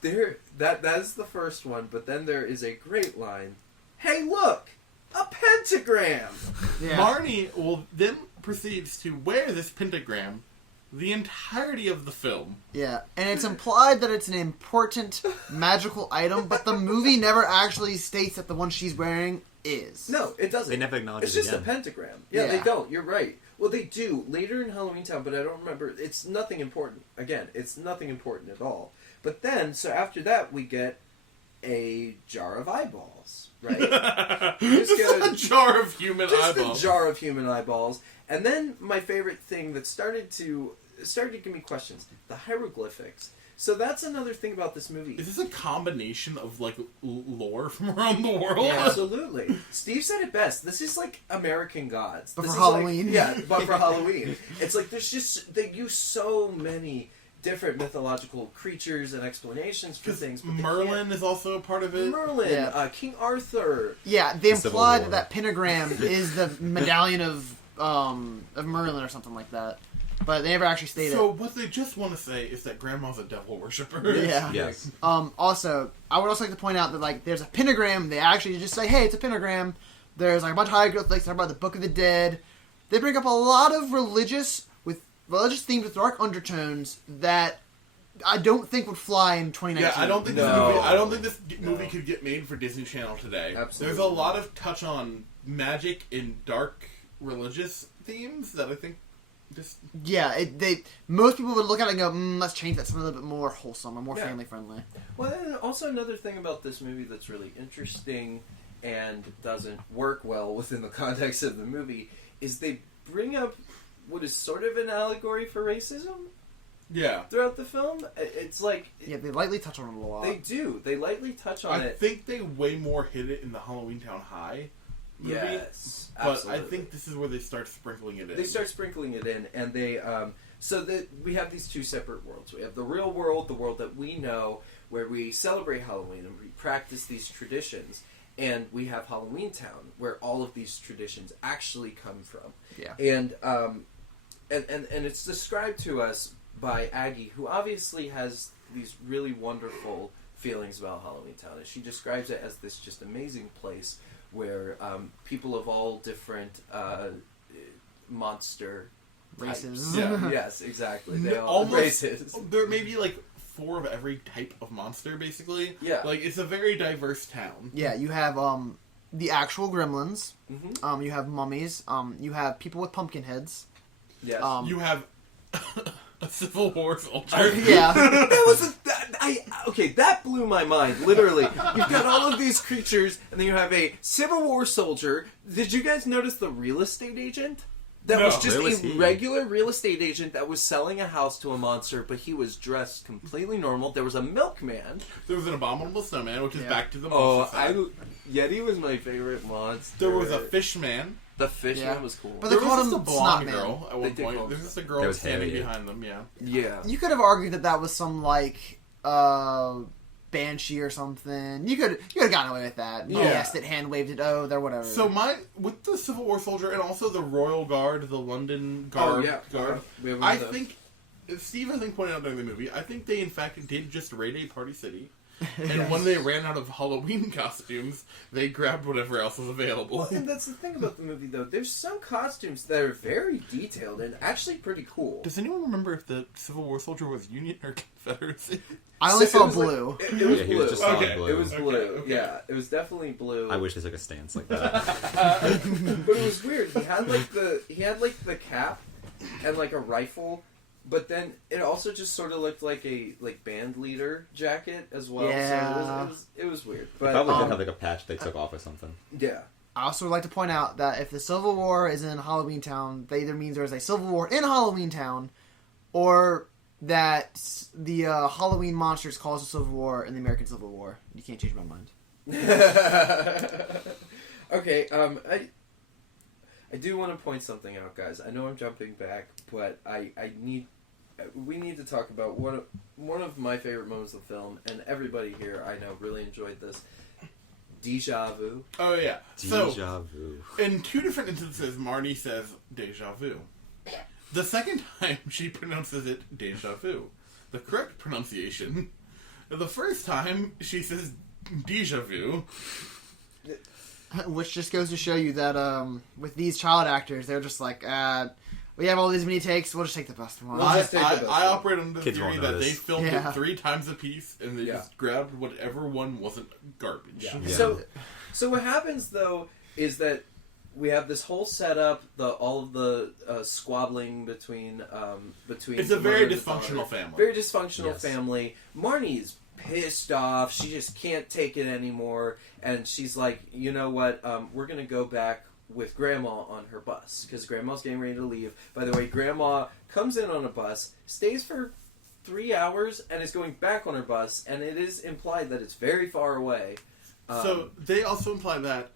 That is the first one, but then there is a great line. Hey, look! A pentagram! Yeah. Marnie will then proceeds to wear this pentagram the entirety of the film. Yeah, and it's implied that it's an important magical item, but the movie never actually states that the one she's wearing is. No, it doesn't. They never acknowledge It's it just again. a pentagram. Yeah, Yeah. they don't. You're right. Well, they do later in Halloweentown, but I don't remember. It's nothing important. Again, it's nothing important at all. But then, so after that, we get a jar of eyeballs, right? Just get a jar of human Just eyeballs. a jar of human eyeballs. And then my favorite thing that started to give me questions: the hieroglyphics. So that's another thing about this movie. Is this a combination of like lore from around the world? Yeah, absolutely. Steve said it best. This is like American Gods. But This for is Halloween. Like, yeah, but for Halloween. It's like there's just, they use so many different mythological creatures and explanations for things. But they Merlin is also a part of it. can't. Merlin, Yeah. King Arthur. Yeah, they The Civil implied War. that pentagram is the medallion of Merlin or something like that, but they never actually stated So it. what they just want to say is that Grandma's a devil worshiper. Yeah. Yes. Also, I would also like to point out that like there's a pentagram. They actually just say, "Hey, it's a pentagram." There's like a bunch of hieroglyphics. Talk about the Book of the Dead. They bring up a lot of religious themes with dark undertones that I don't think would fly in 2019. Yeah, I don't think this movie could get made for Disney Channel today. Absolutely. There's a lot of touch on magic and dark religious themes that I think just Yeah, most people would look at it and go, "Let's change that to something a little bit more wholesome or more Yeah. family friendly." Well, and also another thing about this movie that's really interesting and doesn't work well within the context of the movie is they bring up what is sort of an allegory for racism yeah. throughout the film. It's like Yeah, they lightly touch on it a lot. they do. They lightly touch on I it. think they way more hit it in the Halloweentown High movie. Yes, But absolutely. I think this is where they start sprinkling it in. They start sprinkling it in, and they so that we have these two separate worlds. We have the real world, the world that we know, where we celebrate Halloween and we practice these traditions, and we have Halloweentown, where all of these traditions actually come from. Yeah. And it's described to us by Aggie, who obviously has these really wonderful feelings about Halloweentown, and she describes it as this just amazing place where people of all different monster Races. types. Yeah, yes, exactly. They all Almost- races. There may be like 4 of every type of monster, basically. Yeah. Like, it's a very diverse town. Yeah, you have the actual gremlins. Mm-hmm. You have mummies. You have people with pumpkin heads. Yes. You have a Civil War soldier. Yeah. That was that blew my mind. Literally, you've got all of these creatures, and then you have a Civil War soldier. Did you guys notice the real estate agent? That No. was just Where was a he? regular real estate agent that was selling a house to a monster, but he was dressed completely normal. There was a milkman. There was an abominable snowman, which is Yeah. back to the Oh, monster side. Yeti was my favorite monster. There was a fishman. The fishman Yeah. was cool. But There they was called just a him blonde Snotman. girl at They one did point. call him- There's just a There girl was standing Harriet. behind them, yeah. Yeah. You could have argued that that was some like banshee or something. You could have gotten away with that. Yeah. Yes, it hand waved it. Oh, they're whatever. So with the Civil War soldier and also the Royal Guard, the London Guard, guard We have one I of those. think, Steve I think pointed out during the movie, I think they in fact did just raid a party city. And Yes. when they ran out of Halloween costumes, they grabbed whatever else was available. Well, and that's the thing about the movie, though. There's some costumes that are very detailed and actually pretty cool. Does anyone remember if the Civil War soldier was Union or Confederacy? I only It saw was like- blue. it was Yeah, he blue. was just solid Okay. blue. It was Okay, blue. okay. Yeah, it was definitely blue. I wish they took a stance like that. But it was weird. He had like the cap and like a rifle, but then it also just sort of looked like a band leader jacket as well. Yeah. So it was weird. They But probably did have like a patch they took off or something. yeah. I also would like to point out that if the Civil War is in Halloweentown, that either means there's a Civil War in Halloweentown, or that the Halloween monsters caused a Civil War in the American Civil War. You can't change my mind. Okay, I do want to point something out, guys. I know I'm jumping back, but we need to talk about one of my favorite moments of the film, and everybody here I know really enjoyed this. Deja vu. Oh yeah. So Deja vu. in 2 different instances, Marnie says deja vu. The second time, she pronounces it deja vu. The correct pronunciation. The first time, she says deja vu. Which just goes to show you that with these child actors, they're just like, we have all these mini takes. We'll just take the best one. We'll just take the best I one. operate under the Kids theory won't that they notice. filmed Yeah. it 3 times a piece, and they Yeah. just grabbed whatever one wasn't garbage. Yeah. Yeah. So what happens though is that we have this whole setup, all of the squabbling between. It's a the very mother and the dysfunctional daughter. family. Very dysfunctional Yes. family. Marnie's pissed off. She just can't take it anymore, and she's like, you know what? We're gonna go back with Grandma on her bus because Grandma's getting ready to leave. By the way, Grandma comes in on a bus, stays for 3 hours, and is going back on her bus, and it is implied that it's very far away. So they also imply that.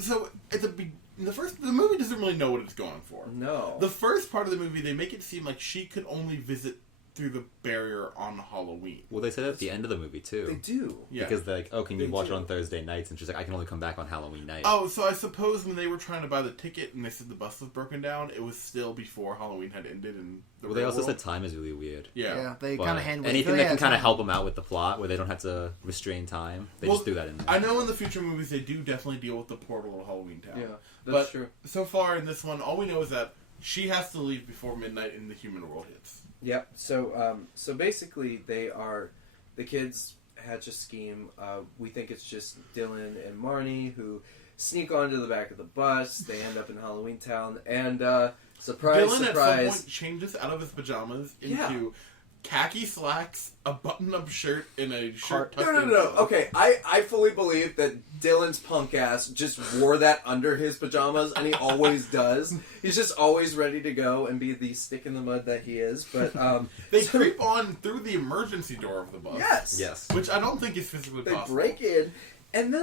So at the movie doesn't really know what it's going for. No. The first part of the movie, they make it seem like she could only visit through the barrier on Halloween. Well, they said it at the end of the movie too. They do. Yeah. Because they're like, oh, can you They watch do. it on Thursday nights? And she's like, I can only come back on Halloween night. Oh, so I suppose when they were trying to buy the ticket and they said the bus was broken down, it was still before Halloween had ended in the Well, they real also world. said time is really weird. Yeah. They But kind of handle anything that can kind of help them out with the plot, where they don't have to restrain time, they Well, just do that in there. I know in the future movies they do definitely deal with the portal of Halloweentown. Yeah, that's But true. so far in this one, all we know is that she has to leave before midnight and the human world hits. Yep. So basically, the kids hatch a scheme. We think it's just Dylan and Marnie who sneak onto the back of the bus. They end up in Halloweentown, and surprise, Dylan surprise. at some point changes out of his pajamas into Yeah. khaki slacks, a button-up shirt, and a shirt tucked No. into- Okay, I fully believe that Dylan's punk ass just wore that under his pajamas, and he always does. He's just always ready to go and be the stick in the mud that he is. But They creep on through the emergency door of the bus. yes, Yes. Which I don't think is physically they possible. break in, and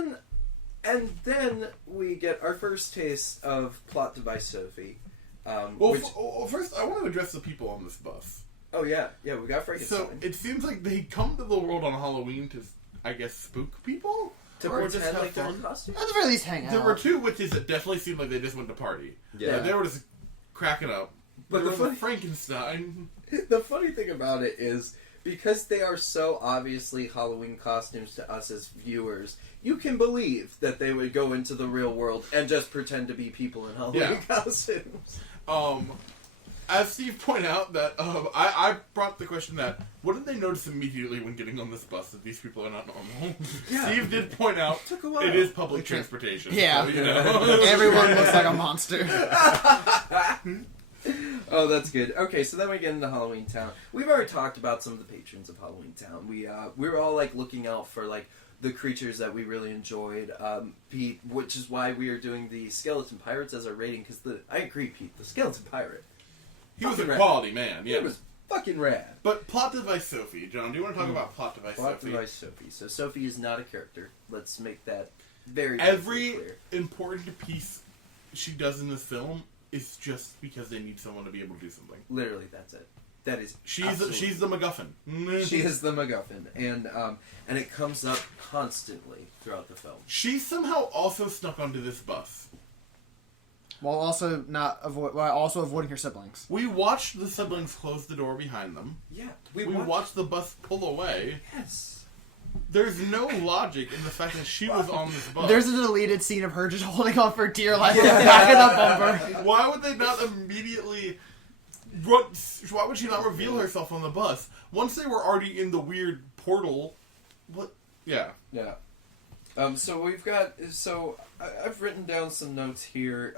then we get our first taste of plot device Sophie. Well, which, first, I want to address the people on this bus. oh yeah, we got Frankenstein. So, it seems like they come to the world on Halloween to, I guess, spook people? to or just pretend have like they're in fun? costume. At the very least, hang out. There were 2 witches that definitely seemed like they just went to party. Yeah. They were just cracking up. But There the was a funny- Frankenstein. The funny thing about it is, because they are so obviously Halloween costumes to us as viewers, you can believe that they would go into the real world and just pretend to be people in Halloween costumes. As Steve pointed out, that I brought the question that what did they notice immediately when getting on this bus that these people are not normal? Yeah. Steve did point out Took a while. it is public transportation. Yeah. so, you know. Everyone looks like a monster. Oh, that's good. Okay, so then we get into Halloweentown. We've already talked about some of the patrons of Halloweentown. We were all like looking out for like the creatures that we really enjoyed. Pete, which is why we are doing the Skeleton Pirates as our rating, because I agree, Pete, the Skeleton Pirate. He was a Fucking rad. quality man, yeah. It was fucking rad. But plot device Sophie, John, do you want to talk about plot device Plot Sophie? device Sophie. So Sophie is not a character. Let's make that very Every clear. important piece she does in this film is just because they need someone to be able to do something. Literally, that's it. That is She's the MacGuffin. she is the MacGuffin, and it comes up constantly throughout the film. She somehow also snuck onto this bus. While also avoiding her siblings. We watched the siblings close the door behind them. Yeah, We watched the bus pull away. Yes. There's no logic in the fact that she was on this bus. There's a deleted scene of her just holding on for dear life on the back of the bumper. Why would they not immediately... Why would she not reveal herself on the bus? Once they were already in the weird portal... What? Yeah. Yeah. So we've got... So I've written down some notes here.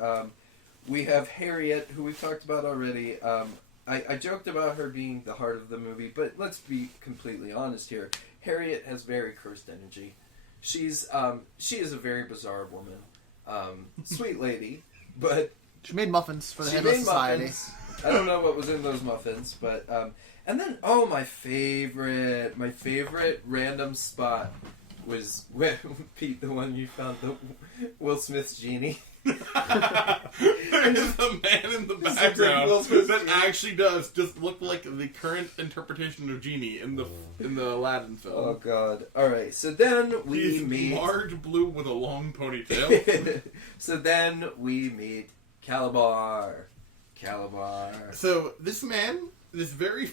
We have Harriet, who we've talked about already. I joked about her being the heart of the movie, but let's be completely honest here. Harriet has very cursed energy. She is a very bizarre woman. Sweet lady, but... She made muffins for the She Headless made Society. muffins. I don't know what was in those muffins, but and then my favorite random spot was Pete, the one you found, the Will Smith's genie. There is a man in the It's a background Will Smith that genie. actually does just look like the current interpretation of Genie in the Aladdin film. Oh God! All right, so then we He's meet. large blue with a long ponytail. So then we meet Calabar. So this man, this very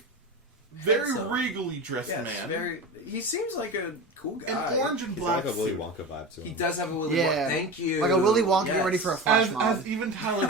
Handsome. regally dressed Yes, man, he seems like a cool guy. An orange and He's black got like a Willy suit. Wonka vibe to him. He does have a Willy Yeah. Wonka. Thank you. Like a Willy Wonka, Yes. get ready for a flash As mob. even Tyler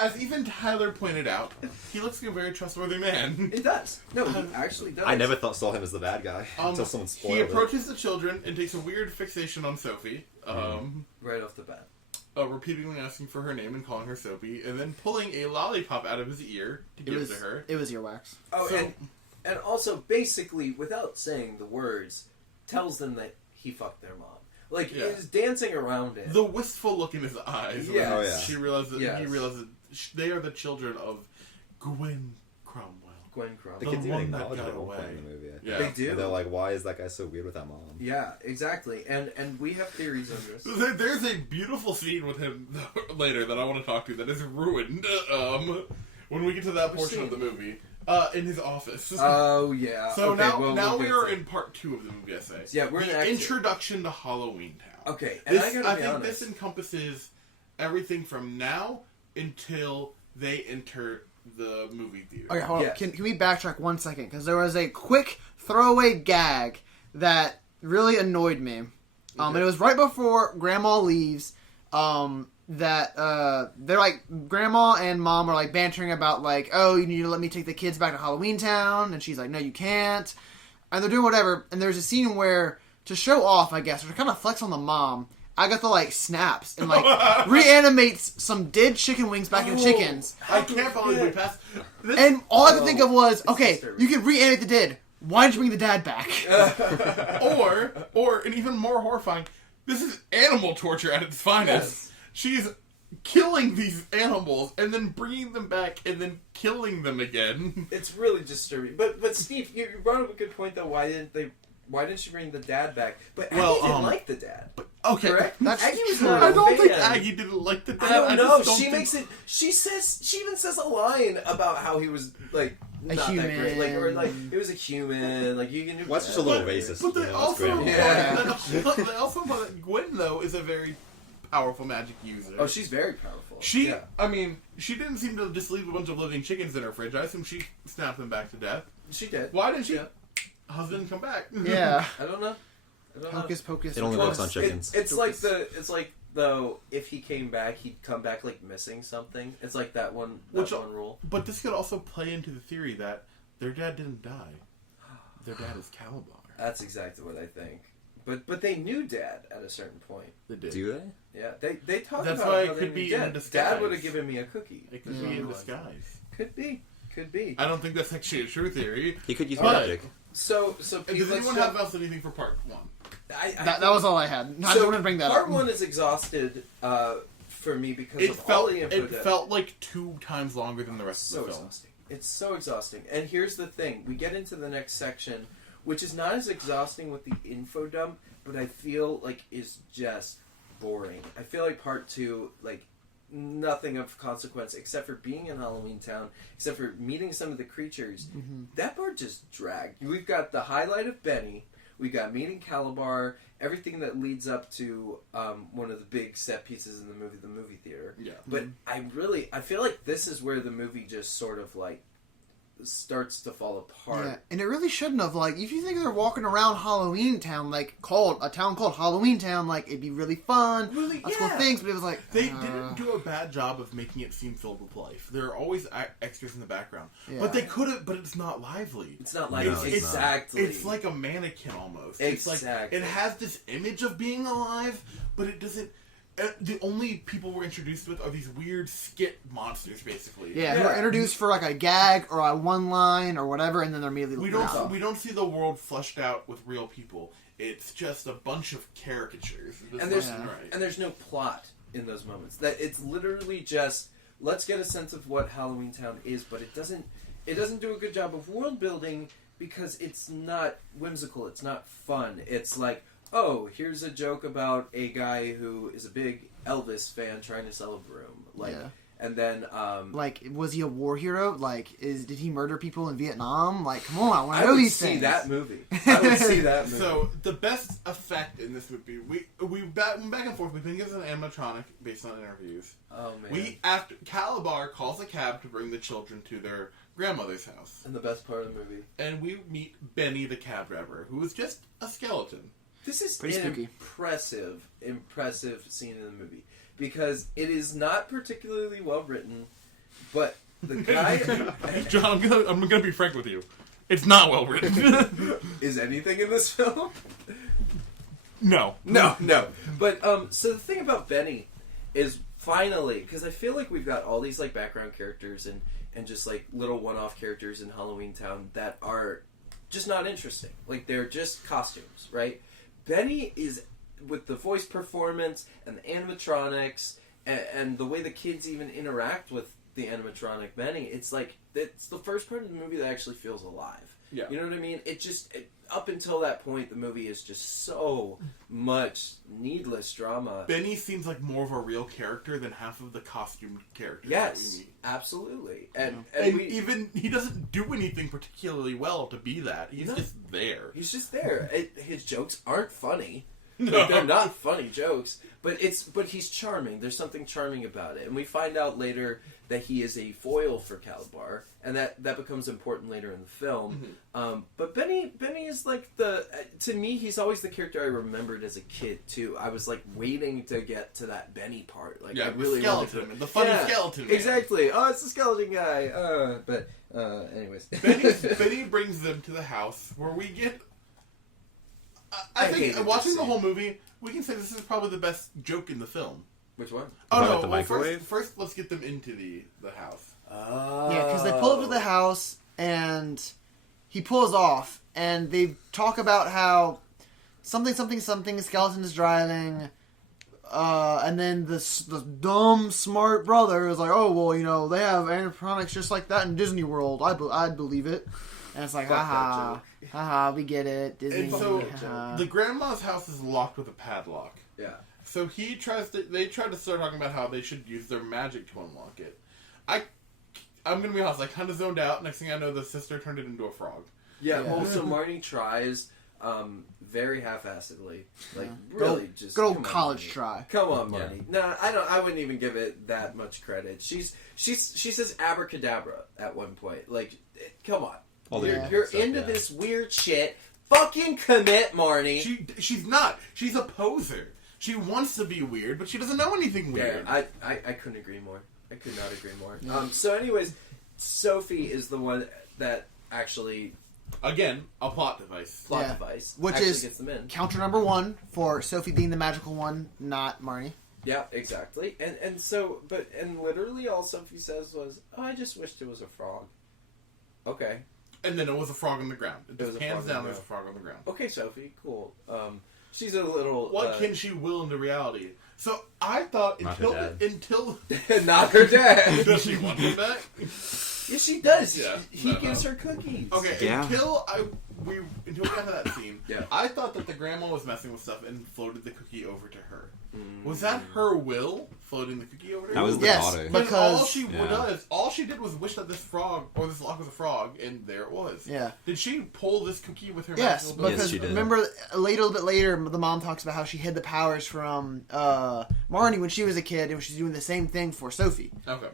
as even Tyler pointed out, he looks like a very trustworthy man. It does. No, he actually does. I never saw him as the bad guy until someone spoiled He it. approaches the children and takes a weird fixation on Sophie, Right off the bat. repeatedly asking for her name and calling her Sophie, and then pulling a lollipop out of his ear to give to her. It was earwax. Oh, So- and also, basically, without saying the words, tells them that he fucked their mom. Like, Yeah. he's dancing around it. The wistful look in his eyes. when Yes. Oh, yeah. She realizes that Yes. he realizes they are the children of Gwen Cromwell. Gwen Crumb. The The kids even one that acknowledge it got at one point away. in the movie. I think. Yeah. They do. And they're like, why is that guy so weird with that mom? Yeah, exactly. And we have theories on this. There's a beautiful scene with him later that I want to talk to that is ruined when we get to that Which portion of the scene? movie. In his office. Oh, yeah. So okay, now we'll we get are to it. in part 2 of the movie essay. Yeah, we're in the Act 2. introduction to Halloweentown. Okay, and I gotta be think honest. this encompasses everything from now until they enter the movie theater. Okay, hold Yes. on. Can we backtrack 1 second? Because there was a quick throwaway gag that really annoyed me. And it was right before Grandma leaves. That they're like, Grandma and Mom are like bantering about like, oh, you need to let me take the kids back to Halloweentown, and she's like, no, you can't. And they're doing whatever. And there's a scene where, to show off, I guess, or to kind of flex on the mom, Agatha like snaps and like reanimates some dead chicken wings back into chickens. I can't believe we passed. This, And all I could think of was, it's okay, disturbing. you can reanimate the dead. Why did you bring the dad back? or, and even more horrifying, this is animal torture at its finest. Yes. She's killing these animals and then bringing them back and then killing them again. It's really disturbing. But Steve, you brought up a good point though. Why didn't she bring the dad back? But Aggie Well, didn't like the dad. Okay, Correct? That's Aggie was true. not I a don't think fan. Aggie didn't like the dad. I don't know. just don't She think- makes it. She even says a line about how he was like A not that great, human. like or like it was a human. Like you can do. Well, that's just a little better. racist. But they That's also, Grandma. Yeah. they also know that Gwen though is a very powerful magic user. Oh, she's very powerful. She, Yeah. I mean, she didn't seem to just leave a bunch of living chickens in her fridge. I assume she snapped them back to death. She did. Why didn't she? Yeah. Husband come back? Yeah. I don't know. Hocus pocus. It only Well, works on chickens. It's like though if he came back, he'd come back like missing something. It's like that one rule. But this could also play into the theory that their dad didn't die. Their dad is Calabar. That's exactly what I think. But they knew Dad at a certain point. They did. Do they? Yeah, they talked That's about why how it they could knew be in Dad. disguise. Dad would have given me a cookie. It could be in disguise. Could be. I don't think that's actually a true theory. He could use But- magic. So And Pete, does let's anyone jump- have else anything for part 1? That was all I had. I just wanted to bring that part up. 1 is exhausted for me because It of all felt the info. it felt like 2 times longer than the rest so of the film. exhausting. It's so exhausting. And here's the thing: we get into the next section, which is not as exhausting with the info dump, but I feel like is just boring. I feel like part 2, like nothing of consequence except for being in Halloweentown, except for meeting some of the creatures. That part just dragged. We've got the highlight of Benny. We got meeting Calabar. Everything that leads up to one of the big set pieces in the movie theater. Yeah. But I feel like this is where the movie just sort of like starts to fall apart. Yeah, and it really shouldn't have. Like, if you think they're walking around Halloweentown, like a town called Halloweentown, like it'd be really fun. Really, Lots of cool yeah. things, but it was like They didn't do a bad job of making it seem filled with life. There are always extras in the background, Yeah. but they could have. But it's not lively. It's not like No, it's not. exactly. It's like a mannequin almost. It's like Exactly. it has this image of being alive, but it doesn't. The only people we're introduced with are these weird skit monsters, basically. Yeah, who Yeah. are introduced for like a gag or a one line or whatever, and then they're immediately We don't see the world fleshed out with real people. It's just a bunch of caricatures. This and there's isn't right. and there's no plot in those moments. That it's literally just let's get a sense of what Halloweentown is, but it doesn't do a good job of world building because it's not whimsical. It's not fun. It's like, oh, here's a joke about a guy who is a big Elvis fan trying to sell a broom. Like, Yeah. and then Like, was he a war hero? Like, did he murder people in Vietnam? Like, come on, I want I to know would these see things. that movie. I would see that movie. So the best effect in this would be we back and forth. We've been given an animatronic based on interviews. oh man, After Calabar calls a cab to bring the children to their grandmother's house. And the best part of the movie. And we meet Benny the cab driver, who is just a skeleton. This is Pretty an spooky. impressive scene in the movie. Because it is not particularly well written, but the guy... John, I'm gonna be frank with you. It's not well written. Is anything in this film? No. No. But, so the thing about Benny is finally, because I feel like we've got all these, like, background characters and just, like, little one-off characters in Halloweentown that are just not interesting. Like, they're just costumes, right? Benny is, with the voice performance and the animatronics and the way the kids even interact with the animatronic Benny, it's like, it's the first part of the movie that actually feels alive. Yeah. You know what I mean? Up until that point, the movie is just so much needless drama. Benny seems like more of a real character than half of the costumed characters. Yes, that we meet. absolutely. And And even he doesn't do anything particularly well to be that. He's No. just there. he's just there. His jokes aren't funny. No. Like, they're not funny jokes, but he's charming. There's something charming about it, and we find out later that he is a foil for Calabar, and that becomes important later in the film. Mm-hmm. But Benny is like to me, he's always the character I remembered as a kid too. I was like waiting to get to that Benny part. Like, Yeah, I really the skeleton, wanted to, the funny skeleton man. Exactly. Oh, it's the skeleton guy. Anyways, Benny brings them to the house where we get. I hated think this watching the scene. whole movie, we can say this is probably the best joke in the film. Which one? Oh About no! the Well, microwave? first, let's get them into the house. Oh. Yeah, because they pull up to the house and he pulls off, and they talk about how something skeleton is driving, and then the dumb smart brother is like, oh well, you know they have animatronics just like that in Disney World. I'd believe it. And it's like, Fuck that haha, joke. haha, we get it. Disney. And so haha. the grandma's house is locked with a padlock. Yeah. So they try to start talking about how they should use their magic to unlock it. I'm gonna be honest, I kind of zoned out. Next thing I know, the sister turned it into a frog. Yeah, Yeah. well, so Marnie tries very half-assedly, like Good old- really just good old come on, college Marnie. try. Come on, Yeah. Marnie. No, I wouldn't even give it that much credit. She says abracadabra at one point. Like, come on, All the you're, different you're stuff, into yeah. this weird shit. Fucking commit, Marnie. She's not. She's a poser. She wants to be weird, but she doesn't know anything weird. Yeah, I couldn't agree more. I could not agree more. So, anyways, Sophie is the one that actually Again, a plot device. plot Yeah. device, Which actually is gets them in. Counter number one for Sophie being the magical one, not Marnie. Yeah, exactly. And so, and literally all Sophie says was, "Oh, I just wished it was a frog." Okay. And then it was a frog on the ground. It It was just a hands frog on down, the there's a frog on the ground. Okay, Sophie, cool. She's a little... What can she will into reality? So I thought Not her until Not her dad. does she want him back? Yes, she does. Yeah, He no. gives her cookies. Okay, Yeah. until we got to that scene, Yeah. I thought that the grandma was messing with stuff and floated the cookie over to her. Was that her will floating the cookie over to her? That was the Yes, daughter. but- But all because- she Yeah. all she did was wish that this frog or this lock was a frog, and there it was. Yeah. Did she pull this cookie with her? Yes, magical ability? because she did. remember a little bit later, the mom talks about how she hid the powers from Marnie when she was a kid, and she's doing the same thing for Sophie. Okay.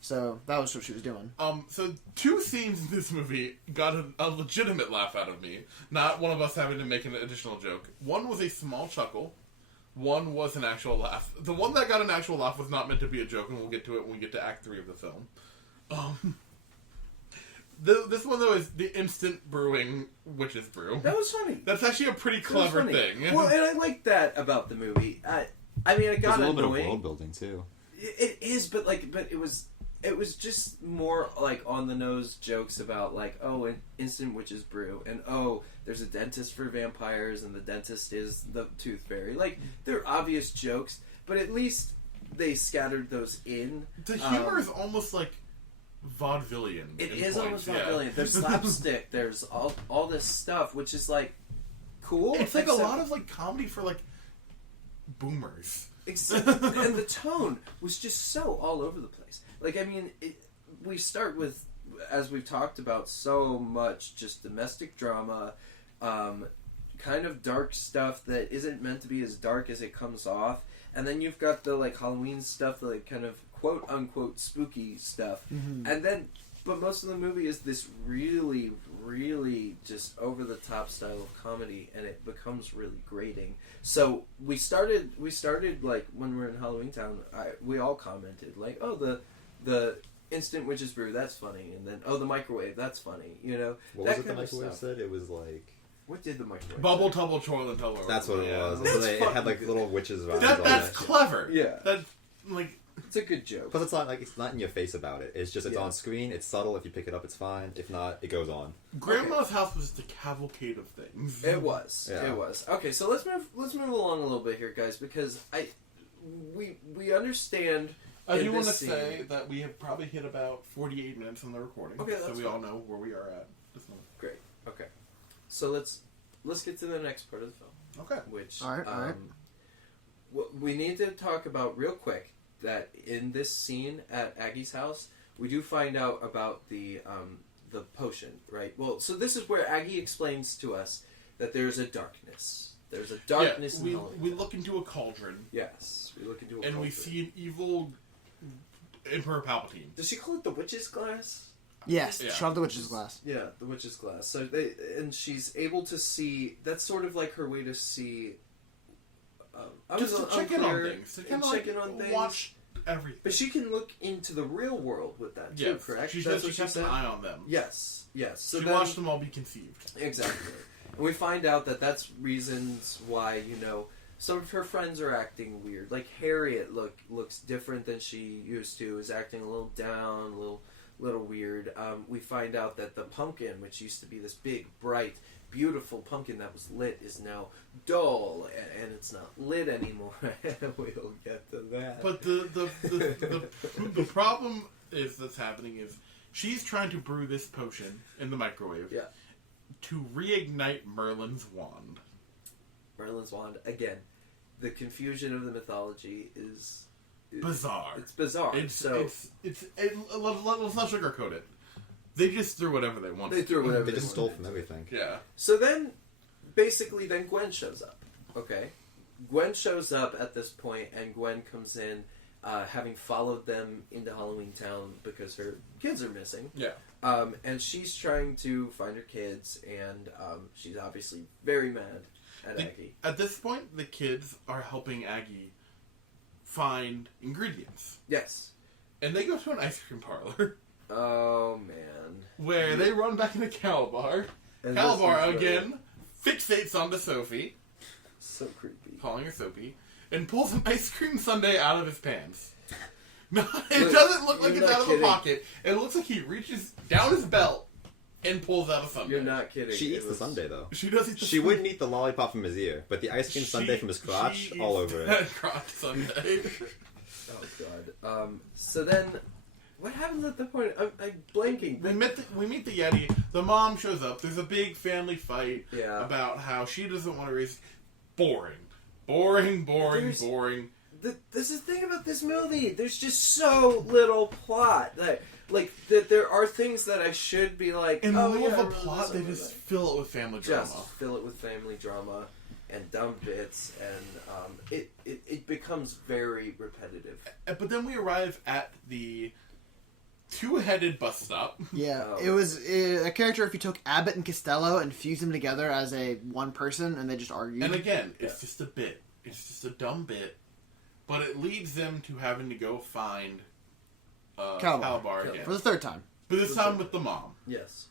So that was what she was doing. So two scenes in this movie got a legitimate laugh out of me. Not one of us having to make an additional joke. One was a small chuckle. One was an actual laugh. The one that got an actual laugh was not meant to be a joke, and we'll get to it when we get to Act 3 of the film. This one, though, is the instant brewing witch's brew. That was funny. That's actually a pretty That was clever funny. thing. Well, and I like that about the movie. I mean, it There's got a little bit of annoying. world building too. It is, but it was just more like on the nose jokes about like, oh, an instant witch's brew, and oh, there's a dentist for vampires, and the dentist is the tooth fairy. Like, they're obvious jokes, but at least they scattered those in. The humor is almost like vaudevillian. It in is points, almost yeah. vaudevillian. There's slapstick. There's all this stuff, which is like cool. It's like a except- lot of like comedy for like boomers. Except, and the tone was just so all over the place. Like, I mean, we start with, as we've talked about so much, just domestic drama, kind of dark stuff that isn't meant to be as dark as it comes off, and then you've got the like Halloween stuff, the like kind of quote unquote spooky stuff, and then But most of the movie is this really, really just over the top style of comedy, and it becomes really grating. So we started like when we were in Halloweentown, we all commented like, oh, the instant witch's brew, that's funny, and then oh, the microwave, that's funny. You know, What that was it the kind of microwave stuff. said? It was like... What did the microwave? Bubble, say? tubble, choil, and tubble. That's what it was. That's It had like fucking little witches vibes. That's on it. clever. Yeah. That's like It's a good joke. Plus, it's not like it's not in your face about it. It's just it's Yeah. on screen. It's subtle. If you pick it up, it's fine. If not, it goes on. Grandma's house was the cavalcade of things. It was. Yeah. It was. Okay, so let's move along a little bit here, guys, because we understand. I in do want to this scene- say that we have probably hit about 48 minutes on the recording, Okay, so that's we fine. all know where we are at this moment. Great. Okay. So let's get to the next part of the film, Okay. which All right. we need to talk about real quick that in this scene at Aggie's house, we do find out about the potion, right? Well, so this is where Aggie explains to us that there's a darkness. There's a darkness in we Halloween. look into a cauldron, Yes, we look into a and we cauldron. see an evil Emperor Palpatine. Does she call it the witch's glass? Yes, Yeah. shove the witch's glass. Yeah, the witch's glass. So she's able to see. That's sort of like her way to see. I Just was to check in on unclear things. To in kind of check in on things. watch everything. But she can look into the real world with that too, Yes, correct? she That's does. what She kept an eye on them. Yes, yes. So she then, watched them all be conceived. exactly, and we find out that that's reasons why some of her friends are acting weird. Like Harriet looks different than she used to. Is acting a little down, a little weird. We find out that the pumpkin, which used to be this big, bright, beautiful pumpkin that was lit, is now dull, and it's not lit anymore. We'll get to that. But the problem that's happening is she's trying to brew this potion in the microwave. Yeah. To reignite Merlin's wand. Merlin's wand again. The confusion of the mythology is Bizarre. It's bizarre. Let's not sugarcoat it. They just threw whatever they wanted. They threw whatever They just stole wanted. from everything. Yeah. So then, basically, Gwen shows up. Okay, Gwen shows up at this point, and Gwen comes in, having followed them into Halloweentown because her kids are missing. Yeah. And she's trying to find her kids, and she's obviously very mad at Aggie. At this point, the kids are helping Aggie find ingredients. Yes. And they go to an ice cream parlor Oh man. where they run back into Calabar. And Calabar, this is really again, fixates onto Sophie, so creepy. calling her Sophie, and pulls an ice cream sundae out of his pants. No, it Look, doesn't look like you're it's not out of kidding. a pocket. It looks like he reaches down his belt and pulls out a sundae. You're not kidding. She It eats the was- sundae though. She does eat the She wouldn't eat the lollipop from his ear, but the ice cream sundae from his crotch, she all eats over it. that crotch sundae. Oh god. So then, what happens at the point? I'm blanking. we meet the Yeti. The mom shows up. There's a big family fight Yeah. about how she doesn't want to raise. Boring. Boring. This is the thing about this movie. There's just so little plot. That there are things that I should be like. In oh, lieu yeah, of I a really plot, they love just that. fill it with family drama. Just fill it with family drama and dumb bits, and it becomes very repetitive. But then we arrive at the two-headed bus stop. Yeah, Oh. it was a character if you took Abbott and Costello and fused them together as a one person and they just argued. And again, it's just a bit. It's just a dumb bit. But it leads them to having to go find Calabar again. For the third time. But this time with the mom. Yes.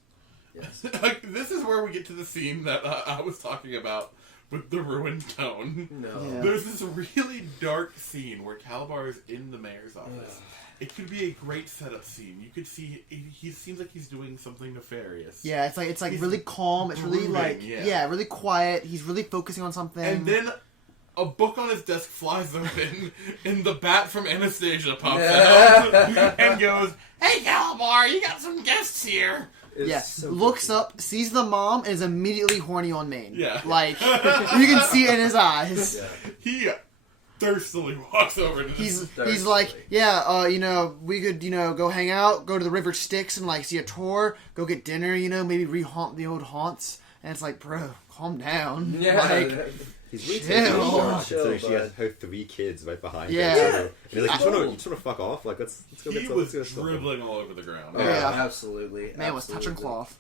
Yes. Like, this is where we get to the scene that I was talking about with the ruined tone. No. Yeah. There's this really dark scene where Calabar is in the mayor's office. It could be a great setup scene. You could see he seems like he's doing something nefarious. Yeah, it's like He's really calm. It's really brooding, like yeah. really quiet. He's really focusing on something. And then a book on his desk flies open, and the bat from Anastasia pops out and goes, "Hey, Calabar, you got some guests here." It's yes, so looks creepy. up, sees the mom, and is immediately horny on Maine. Yeah. Like, you can see it in his eyes. Yeah. He thirstily walks over to this. He's like, yeah, we could, go hang out, go to the River Styx and, like, see a tour, go get dinner, maybe re-haunt the old haunts. And it's like, bro, calm down. Yeah. Like, He's really Chill. taking a shot, Chill, considering she bud. has her 3 kids right behind Yeah. her. Yeah. too. And he's like, He's you old. just want to fuck off? Like, let's go He get some. was let's go something." dribbling all over the ground. Oh, Yeah. absolutely. man was touching absolutely. cloth.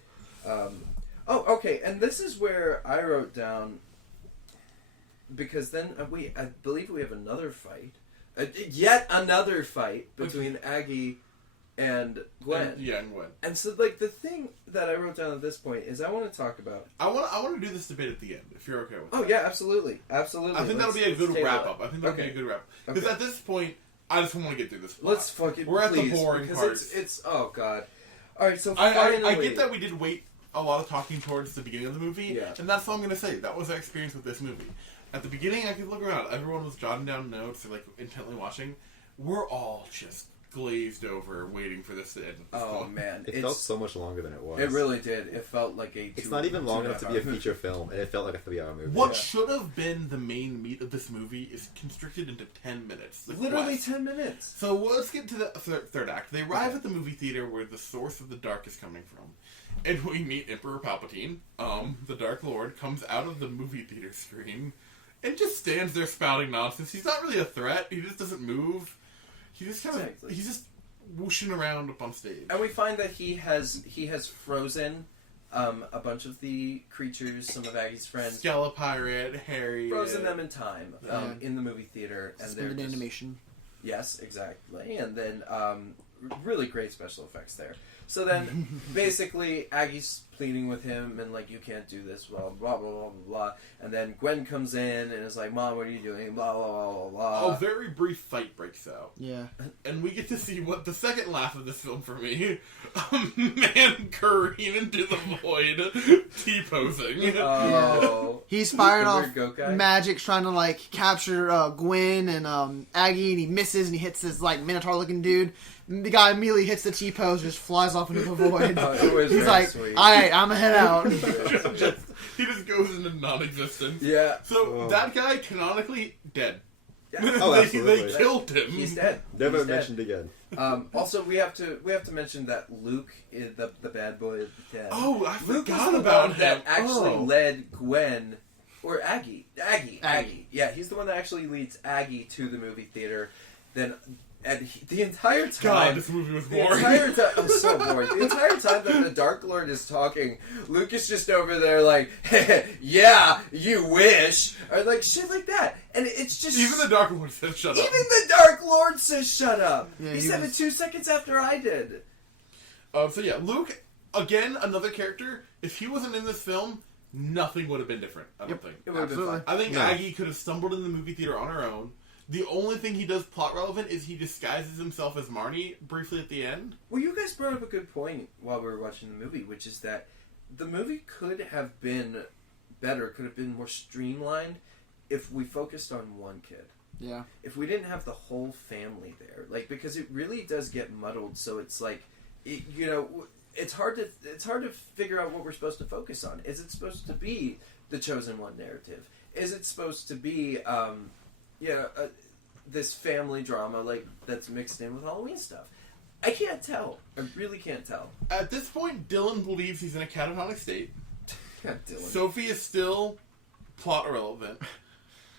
Okay, and this is where I wrote down, because then I believe we have another fight, yet another fight between Aggie and Gwen. And Gwen. And so, like, the thing that I wrote down at this point is I want to talk about. I want to do this debate at the end, if you're okay with Oh that. yeah, absolutely. I think that'll be a good wrap up. I think that'll Okay. be a good wrap. Because Okay. at this point, I just want to get through this plot. Let's fucking. We're at the please, boring because parts. It's oh god. All right, so I finally, get that we did wait a lot of talking towards the beginning of the movie, Yeah. and that's all I'm going to say. That was our experience with this movie. At the beginning, I could look around. Everyone was jotting down notes or, like, intently watching. We're all just glazed over waiting for this to end at this Oh point. man, It felt so much longer than it was. It really did. It felt like a. It's not even long enough to be a 2.5 hour feature film, and it felt like a 3-hour movie. What Yeah. should have been the main meat of this movie is constricted into 10 minutes. The Literally quest. 10 minutes. So let's get to the third act. They arrive at the movie theater where the source of the dark is coming from. And we meet Emperor Palpatine. The Dark Lord comes out of the movie theater screen and just stands there spouting nonsense. He's not really a threat. He just doesn't move. He just kind of... Exactly. He's just whooshing around up on stage. And we find that he has frozen a bunch of the creatures, some of Aggie's friends, Skelepirate, Harry... frozen them in time Yeah. in the movie theater, and they're Suspended just, animation. Yes, exactly. And then really great special effects there. So then, basically, Aggie's pleading with him and like, you can't do this, blah blah blah blah blah. And then Gwen comes in and is like, Mom, what are you doing? Blah blah blah blah. A very brief fight breaks out. Yeah. And we get to see what the second laugh of this film for me. A man careen into the void, T-posing. Oh, He's firing The off weird goat guy? magic, trying to like capture Gwen and Aggie, and he misses, and he hits this like Minotaur-looking dude. And the guy immediately hits the T-pose, just flies off into the void. Oh, it was He's very like, sweet. "All right, I'm gonna head out." He just goes into non-existence. Yeah. So that guy canonically dead. Yeah. Oh, they absolutely. killed him. He's dead. Never He's dead. mentioned again. Also, we have to mention that Luke is the bad boy is dead. Oh, I Luke is forgot the about one him. that actually Oh. led Gwen or Aggie. Aggie. Yeah, he's the one that actually leads Aggie to the movie theater. Then, the entire time, God, this movie was the boring. entire time, I'm so bored. The entire time that the Dark Lord is talking, Luke is just over there like, "Yeah, you wish," or like shit like that, and it's just Even the Dark Lord said, "Shut up." Even the Dark Lord says shut up. Yeah, he he said was- it 2 seconds after I did. So yeah, Luke, again, another character. If he wasn't in this film, nothing would have been different. I don't think. It would have been Absolutely. fun. I think No. Aggie could have stumbled in the movie theater on her own. The only thing he does plot relevant is he disguises himself as Marnie briefly at the end. Well, you guys brought up a good point while we were watching the movie, which is that the movie could have been better, could have been more streamlined if we focused on one kid. Yeah. If we didn't have the whole family there, like, because it really does get muddled. So it's like, it's hard to figure out what we're supposed to focus on. Is it supposed to be the chosen one narrative? Is it supposed to be, this family drama like that's mixed in with Halloween stuff? I can't tell. I really can't tell. At this point, Dylan believes he's in a catatonic state. God, Dylan. Sophie is still plot irrelevant,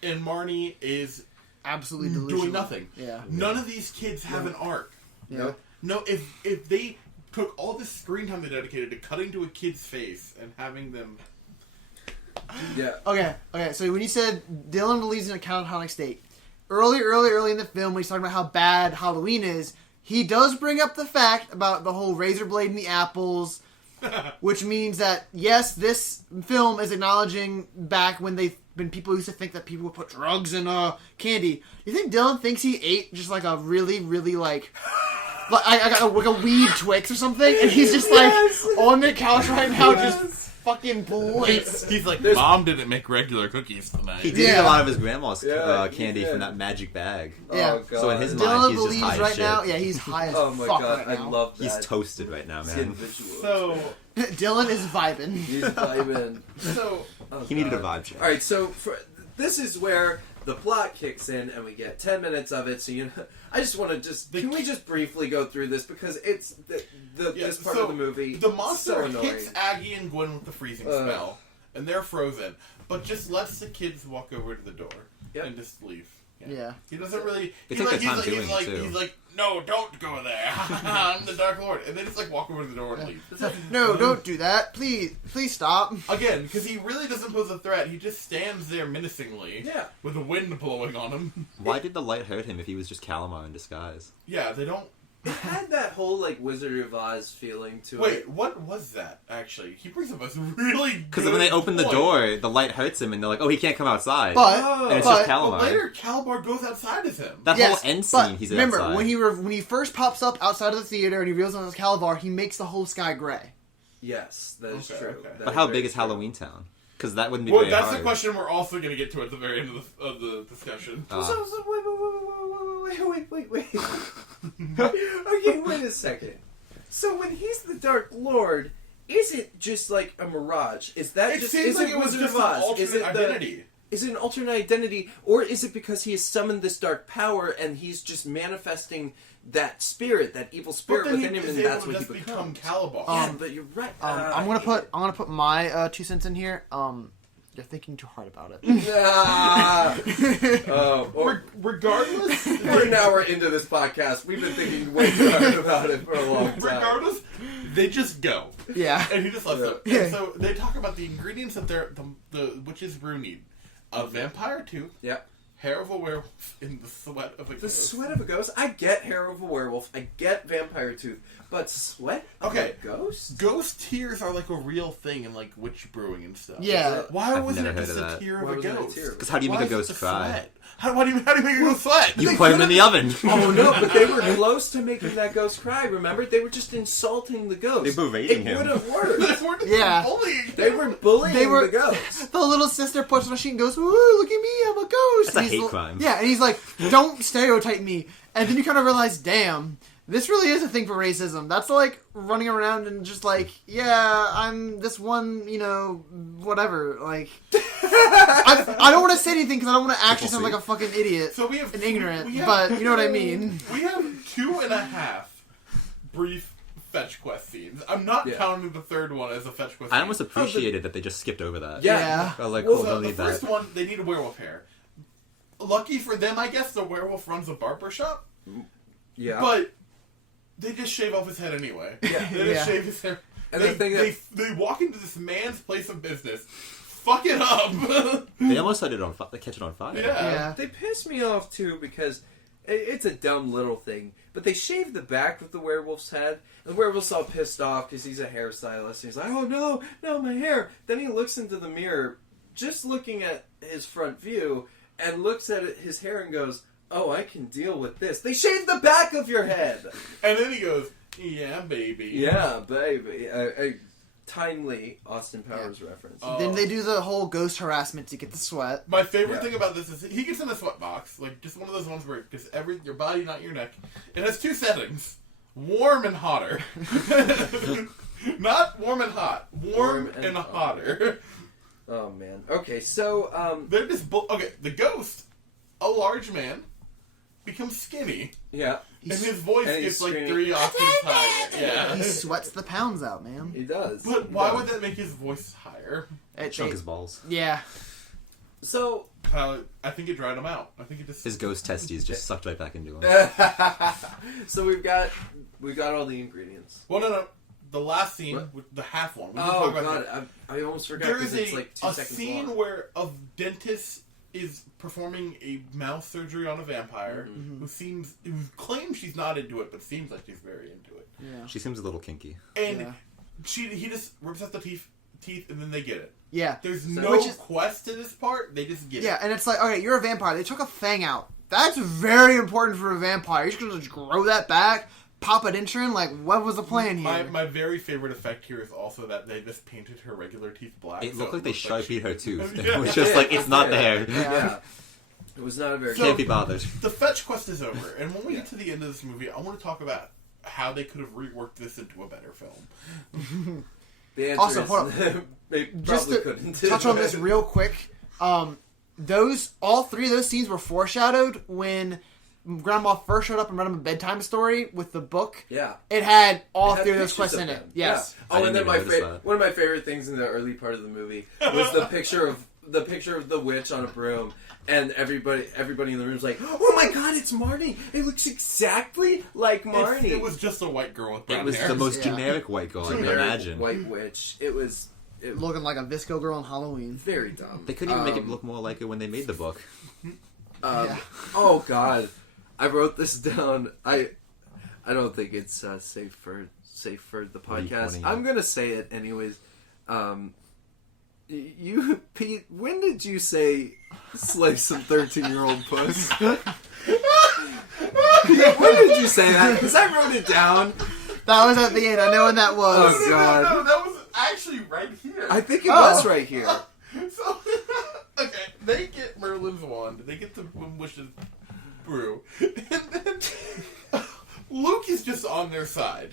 and Marnie is Absolutely delusional. doing nothing. Yeah. None of these kids have an arc. Yeah. Nope. No, if they took all this screen time they dedicated to cutting to a kid's face and having them... Yeah. Okay. So when you said Dylan believes in a catatonic state, early in the film when he's talking about how bad Halloween is, he does bring up the fact about the whole razor blade and the apples, which means that yes, this film is acknowledging back when people used to think that people would put drugs in candy. You think Dylan thinks he ate just like a really, really like I got like a weed Twix or something, and he's just like on the couch right now, just fucking blitz. He's like, Mom didn't make regular cookies tonight. He did eat Yeah. a lot of his grandma's Yeah, he candy did. from that magic bag. Yeah. Oh, God. So in his mind, Dylan he's just believes high as right shit. now. Yeah, he's high as Oh my fuck god, right I now. love that. He's toasted right now, It's man. visual. So, Dylan is vibing. He's vibing. so He needed a God. vibe check. All right, so this is where the plot kicks in, and we get 10 minutes of it. So I just want to can we just briefly go through this because it's this part of the movie. The monster so annoying. hits Aggie and Gwen with the freezing spell, and they're frozen, but just lets the kids walk over to the door and just leave. Yeah. He doesn't really. They took their time doing it, too. He's like, no, don't go there. I'm the Dark Lord, and they just like walk over to the door and leave. No, don't do that. Please stop. Again, because he really doesn't pose a threat. He just stands there menacingly, with the wind blowing on him. Why did the light hurt him if he was just Calamar in disguise? Yeah, they don't. It had that whole like Wizard of Oz feeling to it. Wait, what was that actually? He brings up a really Because when they open the door, the light hurts him, and they're like, "Oh, he can't come outside." But and it's just Calamar. But later, Calabar goes outside of him. That whole end scene, he's remember, outside. when he first pops up outside of the theater and he reveals himself as Calabar, he makes the whole sky gray. Yes, that is true. Okay. But how big is Halloweentown? Because that wouldn't be Well, very that's hard. the question we're also going to get to at the very end of the discussion. Wait. Okay, wait a second. So when he's the Dark Lord, is it just like a mirage? Is that It just seems is like it it was Wizard just of an Oz? alternate Is it identity. Is it an alternate identity, or is it because he has summoned this dark power and he's just manifesting that spirit, that evil spirit within him, and that's what he becomes? Calabar. Yeah, but you're right. I'm gonna put my 2 cents in here. You're thinking too hard about it. Regardless, we're into this podcast. We've been thinking way too hard about it for a long time. Regardless, they just go. Yeah. And he just lets them. Yeah. And so they talk about the ingredients that the witch's brew need: a vampire tooth, hair of a werewolf, and the sweat of a The ghost. sweat of a ghost? I get hair of a werewolf. I get vampire tooth. But sweat of a ghost? Ghost tears are like a real thing in like witch brewing and stuff. Yeah. Why I've wasn't it never just heard a of that. tear Why of a wasn't it a ghost? tear? Because how do you Why make a is ghost it cry? sweat? How do you make a ghost sweat? You put him in the oven. Oh no, but they were close to making that ghost cry, remember? They were just insulting the ghost. They berating It him. would have worked. They weren't Yeah. bullying. They were bullying the ghost. The little sister puts on a sheet and goes, "Ooh, look at me, I'm a ghost." That's a And he's hate crime. Yeah, and he's like, "Don't stereotype me." And then you kind of realize, damn, this really is a thing for racism. That's like running around and just like, yeah, I'm this one, whatever. Like, I don't want to say anything because I don't want to actually sound like a fucking idiot So we have and ignorant, we have- but you know what I mean. We have 2.5 brief fetch quest scenes. I'm not counting the third one as a fetch quest. I scene. almost appreciated that they just skipped over that. Yeah. I was like, Well, cool, don't the need first that. one, they need a werewolf hair. Lucky for them, I guess, the werewolf runs a barber shop. Yeah. But they just shave off his head anyway. Yeah. They just shave his hair. And they, the thing they walk into this man's place of business, fuck it up. They almost set it on fire. They catch it on fire. Yeah. They piss me off too because it's a dumb little thing. But they shave the back of the werewolf's head. And the werewolf's all pissed off because he's a hairstylist. He's like, oh no, my hair. Then he looks into the mirror, just looking at his front view, and looks at his hair and goes, oh, I can deal with this. They shaved the back of your head. And then he goes, yeah, baby. Yeah, baby. A timely Austin Powers reference. Then they do the whole ghost harassment to get the sweat. My favorite thing about this is he gets in a sweat box, like just one of those ones where just your body, not your neck. It has 2 settings: warm and hotter. Not warm and hot. Warm and hotter. Oh man. Okay, so They're just the ghost, a large man, becomes skinny, yeah, and his voice and gets he's like screaming, 3 octaves higher. Yeah. He sweats the pounds out, man. he does. But why would that make his voice higher? Chunk his balls. Yeah. So I think it dried him out. I think it just His ghost testes just sucked right back into him. so we've got all the ingredients. Well, no. The last scene, What? with the half one. We can Oh talk about god, I almost forgot There because is it's like 2 a seconds scene long. where a dentist is performing a mouth surgery on a vampire who claims she's not into it, but seems like she's very into it. Yeah. She seems a little kinky. And he just rips out the teeth, and then they get it. Yeah. There's So- no Which is- quest to this part. They just get it. Yeah, and it's like, okay, you're a vampire. They took a fang out. That's very important for a vampire. You're just gonna grow that back, pop it in, like, what was the plan here? My very favorite effect here is also that they just painted her regular teeth black. It so looked like they looks like Sharpied her tooth. Yeah. It was just like, it's not there. Yeah. It was not a very So- Can't be bothered. The fetch quest is over, and when we get to the end of this movie, I want to talk about how they could have reworked this into a better film. The answer Also, is hold they Just probably to couldn't. touch on this real quick, all 3 of those scenes were foreshadowed when Grandma first showed up and read him a bedtime story with the book, Yeah. it had all It had three of those pictures quests of in it. them. Yes. Yeah. Oh, I and then didn't even notice that. one of my favorite things in the early part of the movie was the picture of the witch on a broom, and everybody in the room's like, "Oh my god, it's Marnie! It looks exactly like Marnie." It was just a white girl with brown It was hair. the most Yeah. generic white girl I can Generic imagine. white witch. It was Looking like a Visco girl on Halloween. very dumb. They couldn't even make it look more like it when they made the book. Yeah. Oh god, I wrote this down. I don't think it's safe for the What are you podcast. pointing I'm at? gonna say it anyways. You, Pete, when did you say slay some 13-year-old puss? When did you say that? Because I wrote it down. That was at the end. I know when that was. Oh, God. No, that was actually right here. I think it was right here. So, okay, they get Merlin's wand. They get the Wish's brew. And then Luke is just on their side.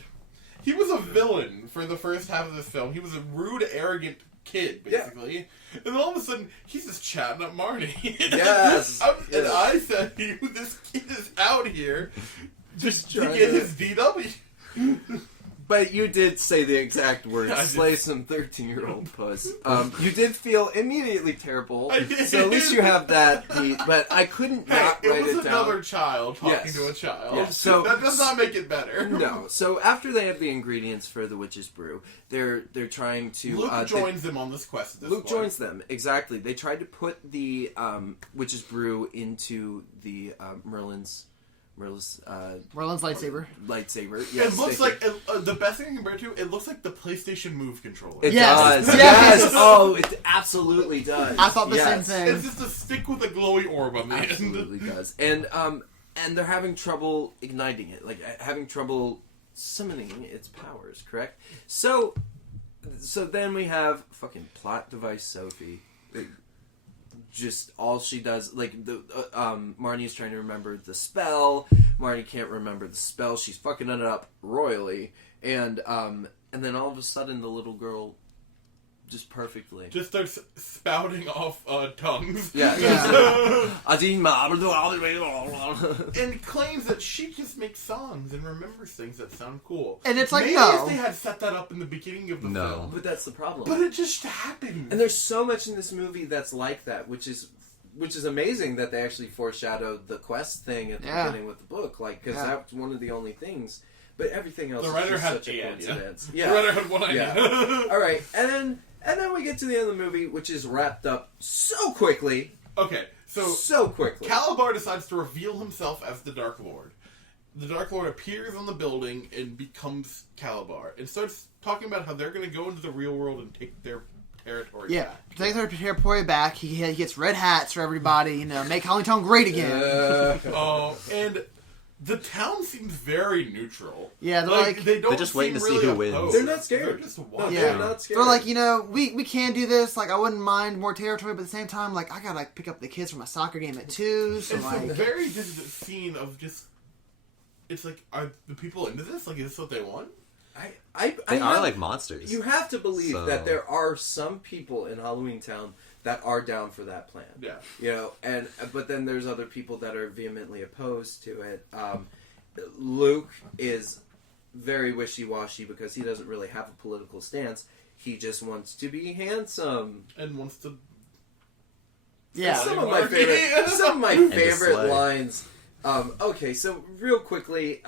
He was a villain for the first half of this film. He was a rude, arrogant kid, basically. Yeah. And then all of a sudden, he's just chatting up Marnie. Yes. And I said, this kid is out here just to trying get to- his DW. But you did say the exact words, I did. slay some 13-year-old puss. You did feel immediately terrible. I did. So at least you have that, Pete. But I couldn't not Hey, write it was it down. another child talking Yes. to a child. Yes. So- that does not make it better. No. So after they have the ingredients for the witch's brew, they're trying to. Luke joins them on this quest. At this Luke point. joins them, exactly. They tried to put the witch's brew into the Merlin's Merlin's lightsaber. lightsaber. Yes, It looks they- like the best thing compared to it looks like the PlayStation Move controller. It Yes. does. Yes. Yes. Oh, it absolutely does. I thought the Yes. same thing. It's just a stick with a glowy orb on the Absolutely end. does. And they're having trouble igniting it, like having trouble summoning its powers. Correct. So then we have fucking plot device Sophie. Just all she does, like the Marnie's trying to remember the spell. Marnie can't remember the spell. She's fucking it up royally, and then all of a sudden the little girl just perfectly. Just starts spouting off tongues. Yeah. And claims that she just makes songs and remembers things that sound cool. And it's like, maybe no. if they had set that up in the beginning of the No. film. But that's the problem. But it just happened. And there's so much in this movie that's like that, which is amazing that they actually foreshadowed the quest thing at the Yeah. beginning with the book, like because Yeah. that's one of the only things. But everything else The is writer just had such a a idea. coincidence. The writer had one idea. Yeah. All right, and then we get to the end of the movie, which is wrapped up so quickly, Okay, so so quickly. Calabar decides to reveal himself as the Dark Lord. The Dark Lord appears on the building and becomes Calabar and starts talking about how they're going to go into the real world and take their territory Yeah, back. take their territory back. He gets red hats for everybody. Make Halloweentown great again. And the town seems very neutral. Yeah, they're like- they don't They're just waiting seem to see really who wins. opposed. They're not scared. They're just No, watching. they're not scared. They're like, we can do this. Like, I wouldn't mind more territory, but at the same time, like, I gotta pick up the kids from a soccer game at 2. So It's a like, very distant scene of just. It's like, are the people into this? Like, is this what they want? They are like monsters. You have to believe So- that there are some people in Halloweentown that are down for that plan. Yeah. You know, but then there's other people that are vehemently opposed to it. Luke is very wishy-washy because he doesn't really have a political stance. He just wants to be handsome. And wants to. yeah, Some of my favorite lines. Okay, so real quickly,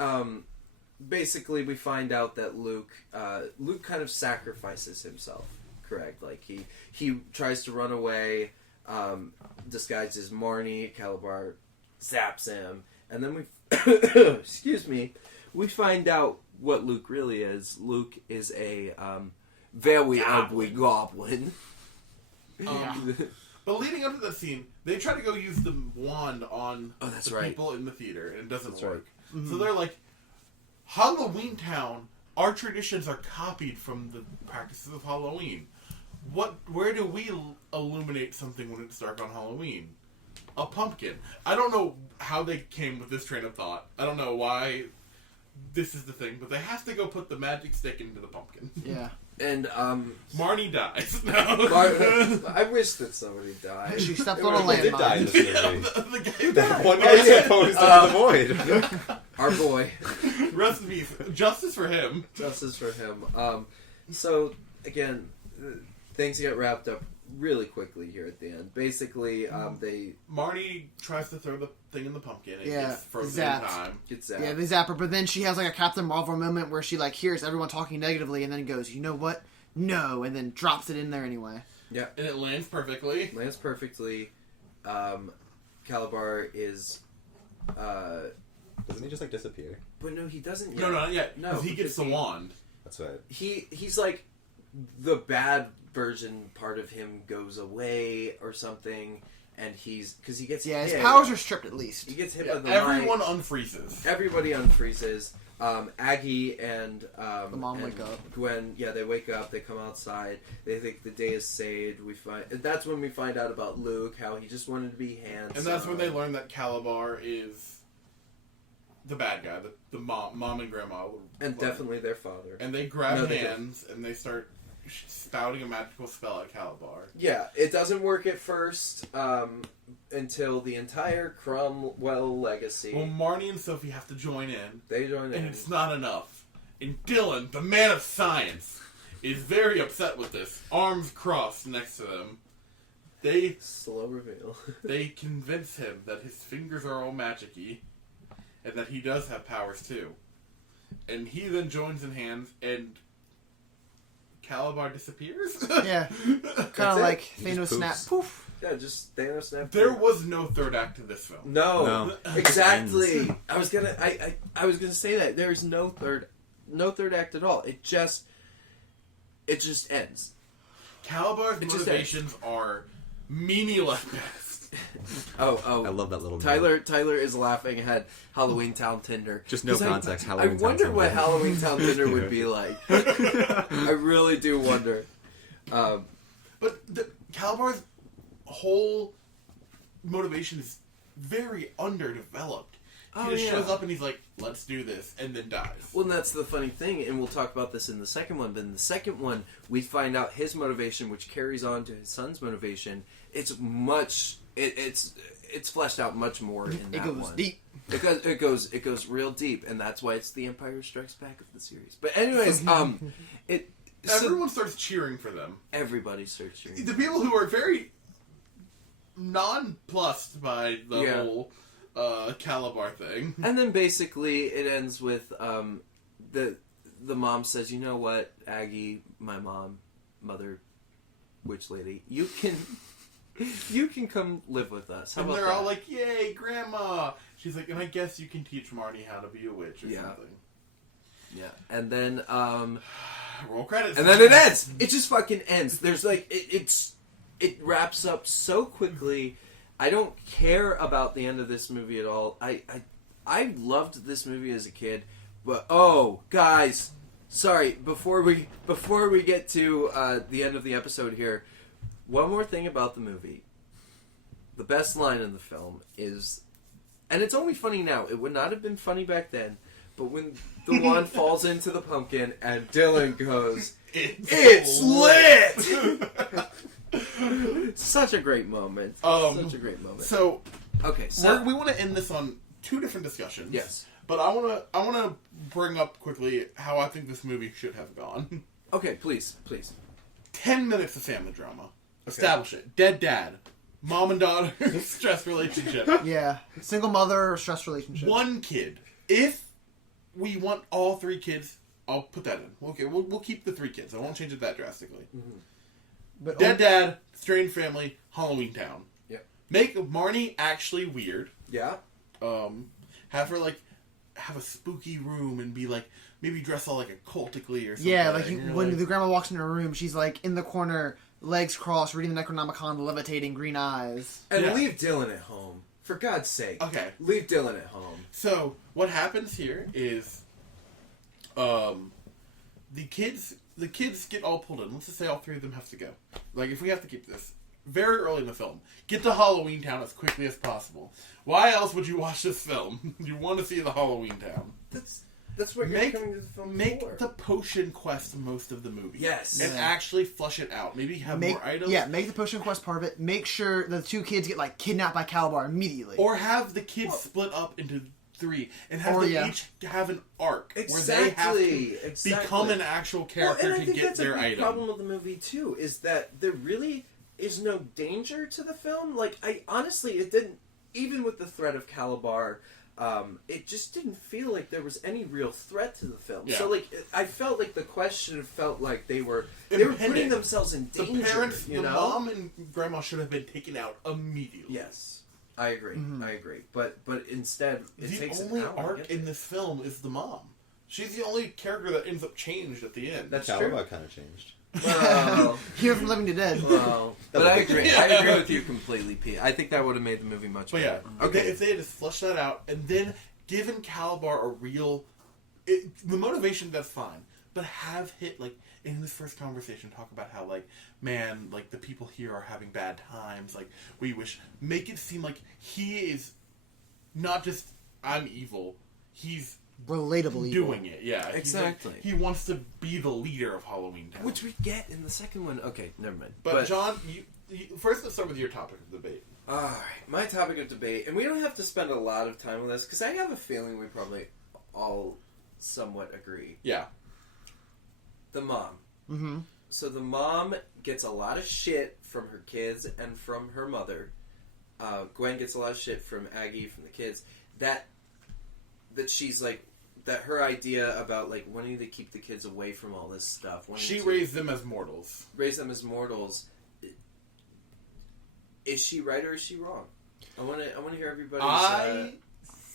basically we find out that Luke kind of sacrifices himself. Correct? Like he tries to run away, disguised as Marnie. Calabar zaps him, and then we excuse me, we find out what Luke really is. Luke is a very ugly goblin. But leading up to that scene, they try to go use the wand on that's the right. people in the theater, and it doesn't That's work. So they're like, Halloweentown, our traditions are copied from the practices of Halloween. Where do we illuminate something when it's dark on Halloween? A pumpkin. I don't know how they came with this train of thought. I don't know why this is the thing, but they have to go put the magic stick into the pumpkin. Yeah. And Marnie dies. No. I wish that somebody died. She stepped on a Who did die in landmine. this movie? The guy died. One guy supposed into the void. Our boy. Rest in peace. Justice for him. Justice for him. So again, things get wrapped up really quickly here at the end. Basically, they Marnie tries to throw the thing in the pumpkin. It Yeah, gets frozen in zapped. time. get zapped. Yeah, they zap her, but then she has like a Captain Marvel moment where she like hears everyone talking negatively and then goes, "You know what? No," and then drops it in there anyway. Yeah. And it lands perfectly. Lands perfectly. Calabar is, Doesn't he just like disappear? but no, he doesn't yet. No, not yet. No, Because he gets the because wand. That's right. He's like the bad version part of him goes away or something, and because he gets Yeah, his hit. powers are stripped at least. He gets hit Yeah, by the everyone light. unfreezes. Everybody unfreezes. Aggie and The mom and wake up. Gwen, yeah, they wake up. They come outside. They think the day is saved. And that's when we find out about Luke, how he just wanted to be handsome. And that's when they learn that Calabar is the bad guy, the mom and grandma. and definitely their father. And they grab No, they hands and they start spouting a magical spell at Calabar. Yeah, it doesn't work at first until the entire Cromwell legacy. Well, Marnie and Sophie have to join in, They join in. and it's not enough. And Dylan, the man of science, is very upset with this. Arms crossed next to them. They Slow reveal. they convince him that his fingers are all magic-y, and that he does have powers too. And he then joins in hands, and Calabar disappears? Yeah, kind of it. like He Thanos just snap. poofs. Poof. Yeah, just Thanos snap. There was no third act to this film. No, No. exactly. I was gonna say that there is no third act at all. It just ends. Calabar's It just motivations are meaningless at best. Oh, I love that little Tyler is laughing at Halloweentown Tinder. Just no 'Cause context, I Halloweentown wonder what Tinder. Halloweentown Tinder would be like. I really do wonder. But Calabar's whole motivation is very underdeveloped. He just shows up and he's like, let's do this, and then dies. Well, and that's the funny thing, and we'll talk about this in the second one, but in the second one, we find out his motivation, which carries on to his son's motivation. It's much... It's fleshed out much more in that It goes one. deep. It goes real deep, and that's why it's the Empire Strikes Back of the series. But anyways, so Everyone starts cheering for them. everybody starts cheering. The people who are very nonplussed by the whole Calabar thing. And then basically it ends with the mom says, "You know what, Aggie, my mother, witch lady, you can come live with us." How And about they're that? all like, yay, Grandma! She's like, and I guess you can teach Marnie how to be a witch or something. Yeah, and then Roll credits. and then it ends. It just fucking ends. There's like it wraps up so quickly. I don't care about the end of this movie at all. I loved this movie as a kid, but guys, sorry. Before we get to the end of the episode here, one more thing about the movie. The best line in the film is, and it's only funny now. It would not have been funny back then. But when the wand falls into the pumpkin and Dylan goes, "It's lit!" Such a great moment. Such a great moment. So, Okay, so we want to end this on two different discussions. yes. But I want to bring up quickly how I think this movie should have gone. Okay, please. 10 minutes of family drama. Establish it. Dead dad. Mom and daughter stress relationship. Yeah, single mother stress relationship. One kid. If we want all three kids, I'll put that in. Okay, we'll keep the three kids. I won't change it that drastically. Mm-hmm. But Dead dad, strained family, Halloweentown. Yep. Make Marnie actually weird. Yeah. Have her have a spooky room and be like, maybe dress all like occultically or something. Yeah, like And you're when like, the grandma walks in her room, she's like in the corner, legs crossed, reading the Necronomicon, levitating, green eyes. And Yeah. leave Dylan at home. For God's sake. Okay. Leave Dylan at home. So what happens here is, the kids get all pulled in. Let's just say all three of them have to go. Like if we have to keep this very early in the film, get to Halloweentown as quickly as possible. Why else would you watch this film? You want to see the Halloweentown. That's what you're Make coming to the film make for. the potion quest most of the movie. Yes. and Yeah. actually flush it out. Maybe have Make, more items. yeah, make the potion quest part of it. Make sure the two kids get like kidnapped by Calabar immediately. Or have the kids split up into 3 and have Or, them yeah. each have an arc where Exactly. they have to Exactly. become an actual character and I to think get that's their a big item. problem with the movie too, is that there really is no danger to the film. Like, I honestly, it didn't. Even with the threat of Calabar, it just didn't feel like there was any real threat to the film. Yeah. So, like, I felt like the question felt like they were putting Impending. themselves in The danger. parents, you the know? mom and grandma should have been taken out immediately. Yes, I agree. I agree. But instead, it The takes only an hour to arc get in there. this film is the mom. She's the only character that ends up changed at the end. That's true. Calabar kind of changed. Well, Here from Living to Dead. well, but was I a agree. big- I agree with you completely, Pete. I think that would have made the movie much But yeah, better. if they had just flushed that out and then given Calabar a real... the motivation, that's fine. But have hit, like, in this first conversation, talk about how, like, man, like, the people here are having bad times. Like, we wish... Make it seem like he is not just, I'm evil. He's Relatable evil. doing it, yeah. He's Exactly. like, he wants to be the leader of Halloweentown. Which we get in the second one. Okay, never mind. But John, first let's start with your topic of debate. Alright, my topic of debate, and we don't have to spend a lot of time on this, because I have a feeling we probably all somewhat agree. Yeah. The mom. Mm-hmm. So the mom gets a lot of shit from her kids and from her mother. Gwen gets a lot of shit from Aggie, from the kids. That she's like, that her idea about like wanting to keep the kids away from all this stuff. She to raised them as mortals. raise them as mortals. Is she right or is she wrong? I want to hear everybody's. I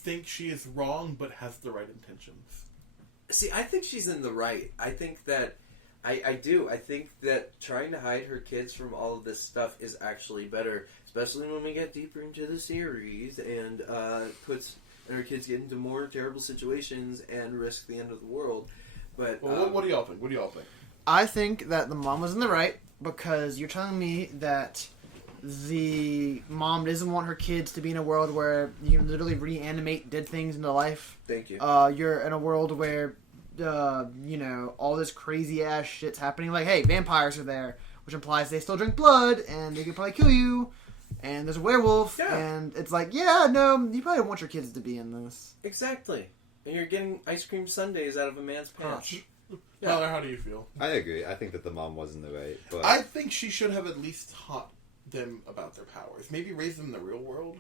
think she is wrong, but has the right intentions. See, I think she's in the right. I think that I do. I think that trying to hide her kids from all of this stuff is actually better, especially when we get deeper into the series and her kids get into more terrible situations and risk the end of the world. But Well, what do y'all think? What do y'all think? I think that the mom was in the right because you're telling me that the mom doesn't want her kids to be in a world where you can literally reanimate dead things into life. thank you. You're in a world where, all this crazy ass shit's happening. Like, hey, vampires are there, which implies they still drink blood and they could probably kill you. And there's a werewolf, Yeah. and it's like, yeah, no, you probably don't want your kids to be in this. Exactly. And you're getting ice cream sundaes out of a man's pants. Yeah. Tyler, how do you feel? I agree. I think that the mom was in the right, but I think she should have at least taught them about their powers. Maybe raise them in the real world.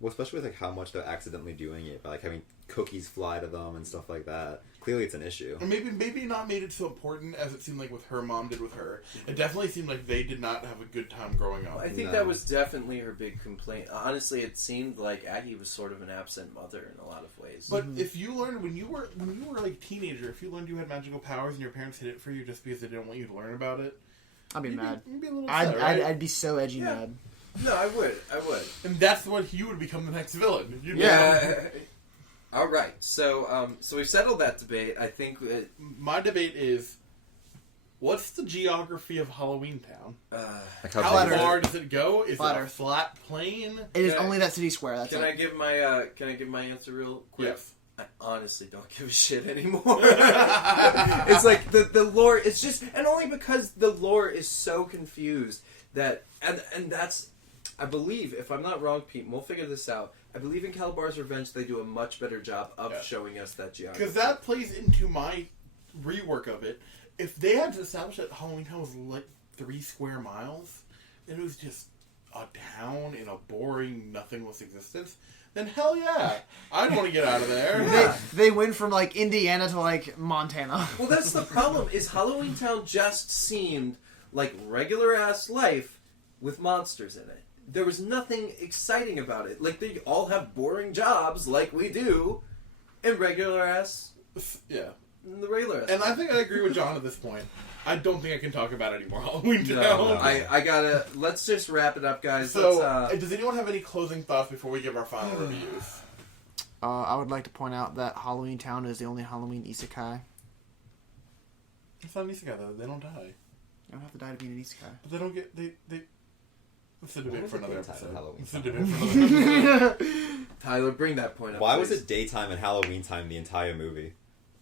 well, especially with like how much they're accidentally doing it by like having cookies fly to them and stuff like that. Clearly, it's an issue. Or maybe not made it so important as it seemed like with her mom did with her. It definitely seemed like they did not have a good time growing up. I think No. that was definitely her big complaint. Honestly, it seemed like Aggie was sort of an absent mother in a lot of ways. But if you learned when you were like a teenager, if you learned you had magical powers and your parents hid it for you just because they didn't want you to learn about it, I'd be you'd mad. You'd be a little I'd, upset, right? I'd be so edgy Yeah. mad. No, I would. And that's what you would become the next villain. You'd Yeah. All right. So we've settled that debate. I think My debate is, what's the geography of Halloweentown? Like How Flat Earth. far does it go? Is Flat it a Earth. flat plane? It is Can I- only that city square. That's can it. I give my answer real quick? Yes. I honestly don't give a shit anymore. It's like the lore. It's just, and only because the lore is so confused that and that's. I believe, if I'm not wrong, Pete, and we'll figure this out. I believe in Calabar's Revenge they do a much better job of Yeah. showing us that geography. Because that plays into my rework of it. If they had established that Halloweentown was like 3 square miles, and it was just a town in a boring, nothingless existence, then hell yeah, I'd want to get out of there. Yeah. They went from like Indiana to like Montana. Well, that's the problem. Is Halloweentown just seemed like regular ass life with monsters in it. There was nothing exciting about it. Like, they all have boring jobs, like we do, in regular ass, Yeah. in the regular ass. And I think I agree with John at this point. I don't think I can talk about any more Halloweentown. no, I gotta. Let's just wrap it up, guys. So, Let's, does anyone have any closing thoughts before we give our final reviews? I would like to point out that Halloweentown is the only Halloween isekai. It's not an isekai though. They don't die. You don't have to die to be an isekai. But they don't get... They It's a debate was for it another daytime episode. in Halloween? It's a debate for another episode. Tyler, bring that point up. Why was please. it daytime and Halloween time the entire movie?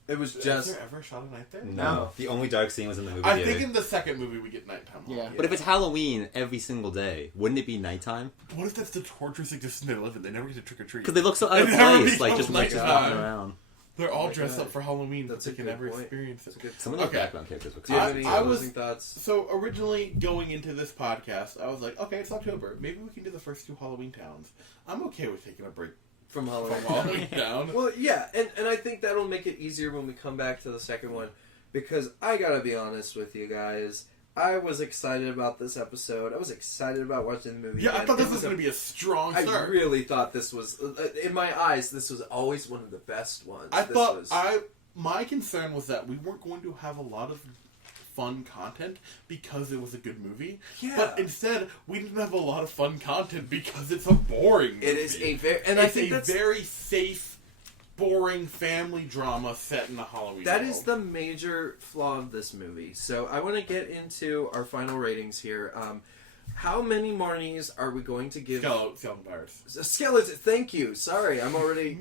It was Is just... there ever a shot of night there? No. The only dark scene was in the movie I theater. think in the second movie we get nighttime. Yeah. But if it's Halloween every single day, wouldn't it be nighttime? What if that's the torturous existence they live in? They never get to trick or treat. Because they look so out of It never place, like becomes just like nighttime. walking around. They're all my dressed God. up for Halloween, That's but a they can good never point. experience it. That's a good... Some of the Okay. background characters look Do you have cool. any I was- closing thoughts? So originally going into this podcast, I was like, okay, it's October. Maybe we can do the first 2 Halloween towns. I'm okay with taking a break From from Halloween. Halloween Town. Well, yeah, and I think that'll make it easier when we come back to the second one, because I gotta be honest with you guys, I was excited about this episode. I was excited about watching the movie. Yeah, I and thought this it was going to be a strong I start. really thought this was, in my eyes, this was always one of the best ones. I This thought was, my concern was that we weren't going to have a lot of fun content because it was a good movie. Yeah. But instead, we didn't have a lot of fun content because it's a boring movie. It is a very, and I it's think a that's very safe, boring family drama set in a Halloween that world. is the major flaw of this movie. So I want to get into our final ratings here. How many Marnies are we going to give? Skeleton Pirates. Skeleton. Thank you. Sorry, I'm already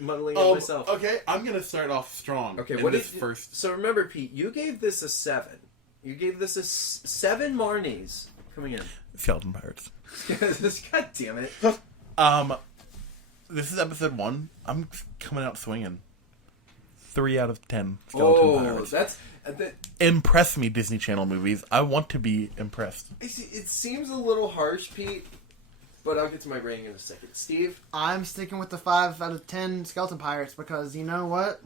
muddling it myself. Okay, I'm gonna start off strong. Okay, in what this did you, first? So remember, Pete, you gave this a 7. You gave this a 7 Marnies coming in. Skeleton Pirates. God damn it! This is episode 1. I'm coming out swinging. 3 out of 10. Skeleton Pirates. That's Impress me, Disney Channel movies. I want to be impressed. it seems a little harsh, Pete, but I'll get to my rating in a second. Steve, I'm sticking with the 5 out of 10 Skeleton Pirates because you know what?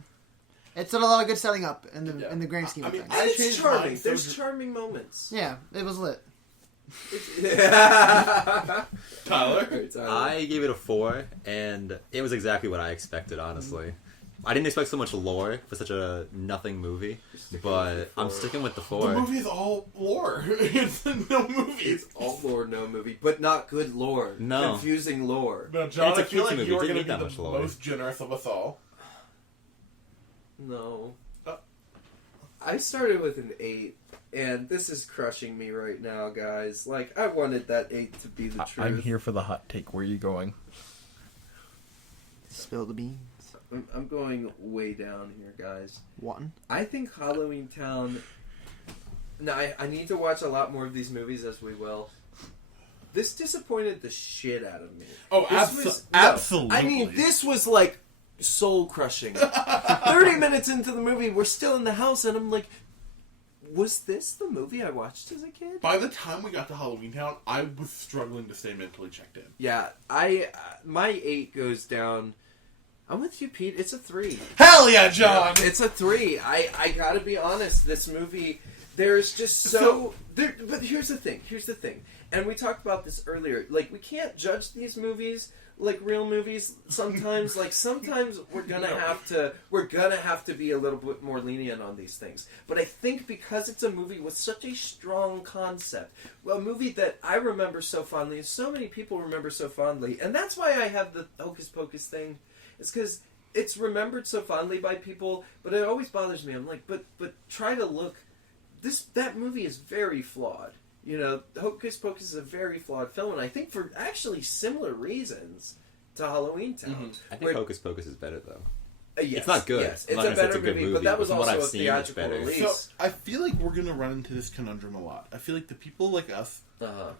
It's done a lot of good setting up in the grand scheme of I mean, things. I it's changed charming. mine, so There's charming moments. Yeah, it was lit. Tyler? I gave it a 4, and it was exactly what I expected, honestly. I didn't expect so much lore for such a nothing movie, but I'm sticking with the 4. The movie is all lore. It's no movie. It's all lore, no movie, but not good lore. No. Confusing lore. No, John, It's a I feel kids' like movie. you're Didn't going to need be that the much lore. most generous of us all. No. I started with an 8, and this is crushing me right now, guys. Like, I wanted that 8 to be the truth. I'm here for the hot take. Where are you going? Spill the beans. I'm going way down here, guys. One. I think Halloweentown... Now, I need to watch a lot more of these movies, as we will. This disappointed the shit out of me. Oh, absolutely. I mean, this was like soul-crushing. 30 minutes into the movie, we're still in the house, and I'm like, was this the movie I watched as a kid? By the time we got to Halloween Town, I was struggling to stay mentally checked in. Yeah, my 8 goes down... I'm with you, Pete. It's a 3. Hell yeah, John! It's a 3. I gotta be honest. This movie, there's just but here's the thing. And we talked about this earlier. Like, we can't judge these movies like real movies sometimes. Like, sometimes we're gonna have to be a little bit more lenient on these things. But I think because it's a movie with such a strong concept, a movie that I remember so fondly, and so many people remember so fondly, and that's why I have the Hocus Pocus thing. It's because it's remembered so fondly by people, but it always bothers me. I'm like, but try to look. That movie is very flawed. You know, Hocus Pocus is a very flawed film, and I think for actually similar reasons to Halloweentown. Mm-hmm. I think Hocus Pocus is better, though. Yes, It's not good. Yes, I'm it's not a gonna say better it's a good movie, but that was but from what also I've a seen, it's theatrical better. release. So, I feel like we're going to run into this conundrum a lot. I feel like the people like us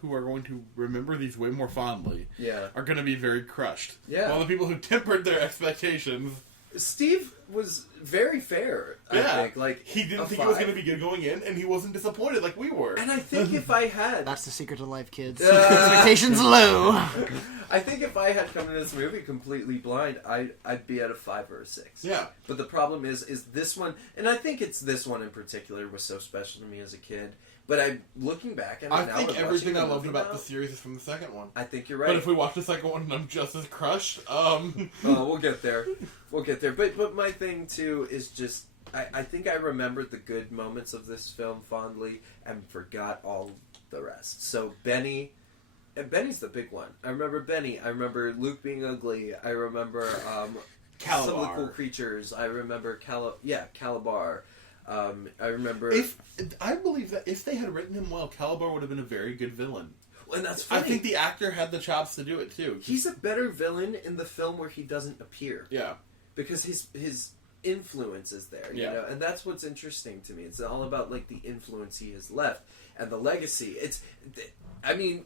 who are going to remember these way more fondly are going to be very crushed. Yeah. While the people who tempered their expectations... Steve was very fair, I think. Like, he didn't a think it was 5. going to be good going in, and he wasn't disappointed like we were. And I think if I had... That's the secret to life, kids. Expectations low. I think if I had come to this movie completely blind, I'd be at a 5 or a 6. Yeah. But the problem is this one, and I think it's this one in particular was so special to me as a kid. But I'm looking back, and I now think watching everything the I loved movie about now, the series is from the second one. I think you're right. But if we watch the second one and I'm just as crushed, Oh, we'll get there. We'll get there. But my thing too is just I think I remembered the good moments of this film fondly and forgot all the rest. So Benny. And Benny's the big one. I remember Benny. I remember Luke being ugly. I remember some of the cool creatures. I remember Calabar. I remember... I believe that if they had written him well, Calabar would have been a very good villain. And that's funny. I think the actor had the chops to do it too. He's a better villain in the film where he doesn't appear. Yeah. Because his influence is there, you Yeah. know, and that's what's interesting to me. It's all about like the influence he has left and the legacy. I mean,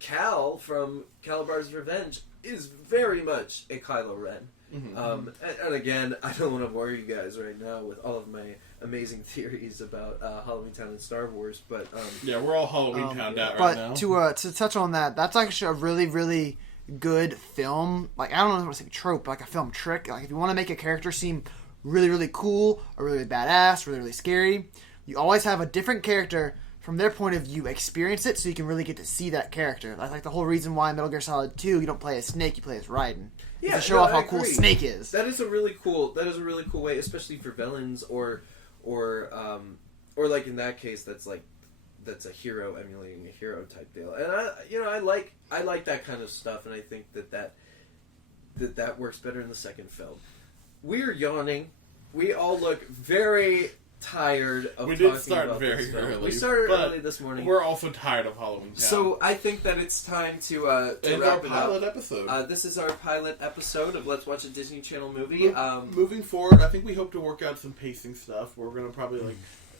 Cal from Calabar's Revenge is very much a Kylo Ren. Mm-hmm. And again, I don't want to bore you guys right now with all of my amazing theories about Halloweentown and Star Wars, but Yeah, we're all Halloweentown out right But now. to touch on that, that's actually a really, really good film. Like, I don't know if I want to say trope, but like a film trick. Like, if you want to make a character seem really, really cool, or really, really badass, really, really scary, you always have a different character from their point of view experience it, so you can really get to see that character. That's like the whole reason why in Metal Gear Solid 2 you don't play as Snake, you play as Raiden. Yeah, to show off how cool agree. Snake is. That is a really cool way, especially for villains or like in that case that's a hero emulating a hero type deal. And I like that kind of stuff, and I think that works better in the second film. We're yawning. We all look very tired of We talking did start about very this film. early. We started but early this morning. We're also tired of Halloweentown. So I think that it's time to and wrap our it pilot up. episode. This is our pilot episode of Let's Watch a Disney Channel Movie. Moving forward, I think we hope to work out some pacing stuff. We're gonna probably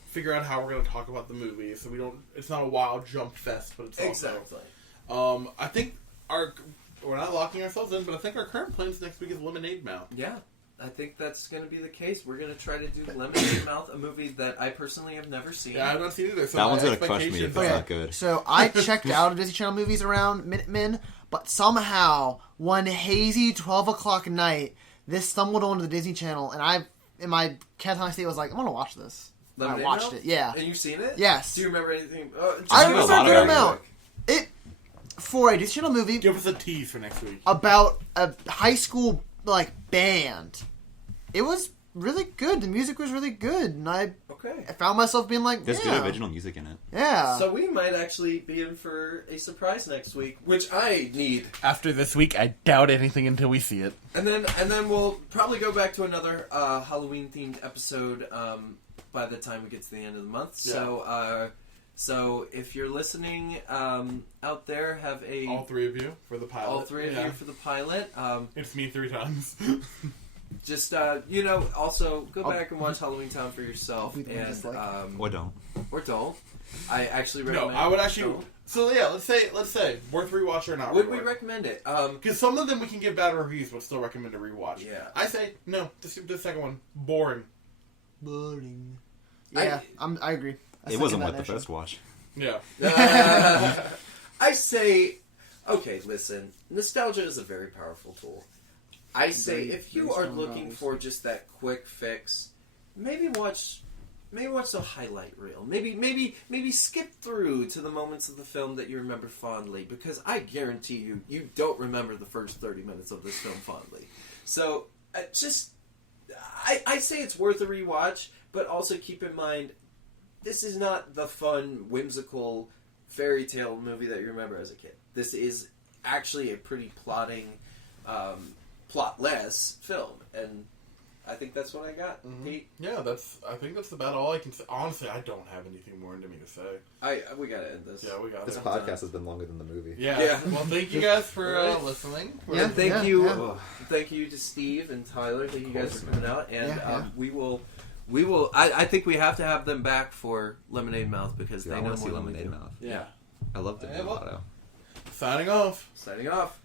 figure out how we're gonna talk about the movie, so we don't. It's not a wild jump fest, but it's also. Exactly. I think we're not locking ourselves in, but I think our current plans next week is Lemonade Mouth. Yeah, I think that's going to be the case. We're going to try to do Lemonade Mouth, a movie that I personally have never seen. Yeah, I've not seen either. So That my one's gonna crush me if expectations it's are- not good. So I checked out of Disney Channel movies around Minutemen, but somehow one hazy 12 o'clock night, this stumbled onto the Disney Channel, and I, in my catatonic state, was like, I'm gonna watch this. And I Lemonade watched Mouth? it. Yeah, And you've seen it? Yes. Do you remember anything? I a remember lot a of good it. amount. It for a Disney Channel movie Give us a tease for next week. about a high school band. It was really good. The music was really good, and I Okay. found myself being like, There's yeah, good original music in it. yeah. So we might actually be in for a surprise next week, which I need. After this week, I doubt anything until we see it. And then we'll probably go back to another Halloween themed episode by the time we get to the end of the month. Yeah. So if you're listening out there, have a All three of you for the pilot. all three of you for the pilot. It's me 3 times. Just also go back and watch Halloweentown for yourself, I'll be the one and just like- Or don't. or don't. I actually No, recommend. I would actually. don't. So yeah, let's say worth rewatch or not. Would we recommend it? Because some of them we can give bad reviews, but still recommend a rewatch. Yeah. I say no. The second one, boring. Boring. Yeah, I agree. I It wasn't second that worth the notion. first watch. Yeah. I say, okay, listen. Nostalgia is a very powerful tool. I say, Very, if you very are strong looking values. for just that quick fix, maybe watch the highlight reel. Maybe skip through to the moments of the film that you remember fondly, because I guarantee you don't remember the first 30 minutes of this film fondly. So, I say it's worth a rewatch, but also keep in mind, this is not the fun, whimsical fairy tale movie that you remember as a kid. This is actually a pretty plotting, plotless film, and I think that's what I got. Pete, Yeah, I think that's about all I can say. Honestly, I don't have anything more into me to say. we gotta end this. Yeah, we got This it. podcast has been longer than the movie. Yeah. Yeah. Well, thank you guys for Right. listening. Yeah. And thank you, yeah. thank you to Steve and Tyler. Thank you guys for coming out, and Yeah. we will. I think we have to have them back for Lemonade Mouth because Dude, they I know want to see more than we Lemonade do. Mouth. Yeah. I love the Yeah, well- Motto. Signing off. Signing off.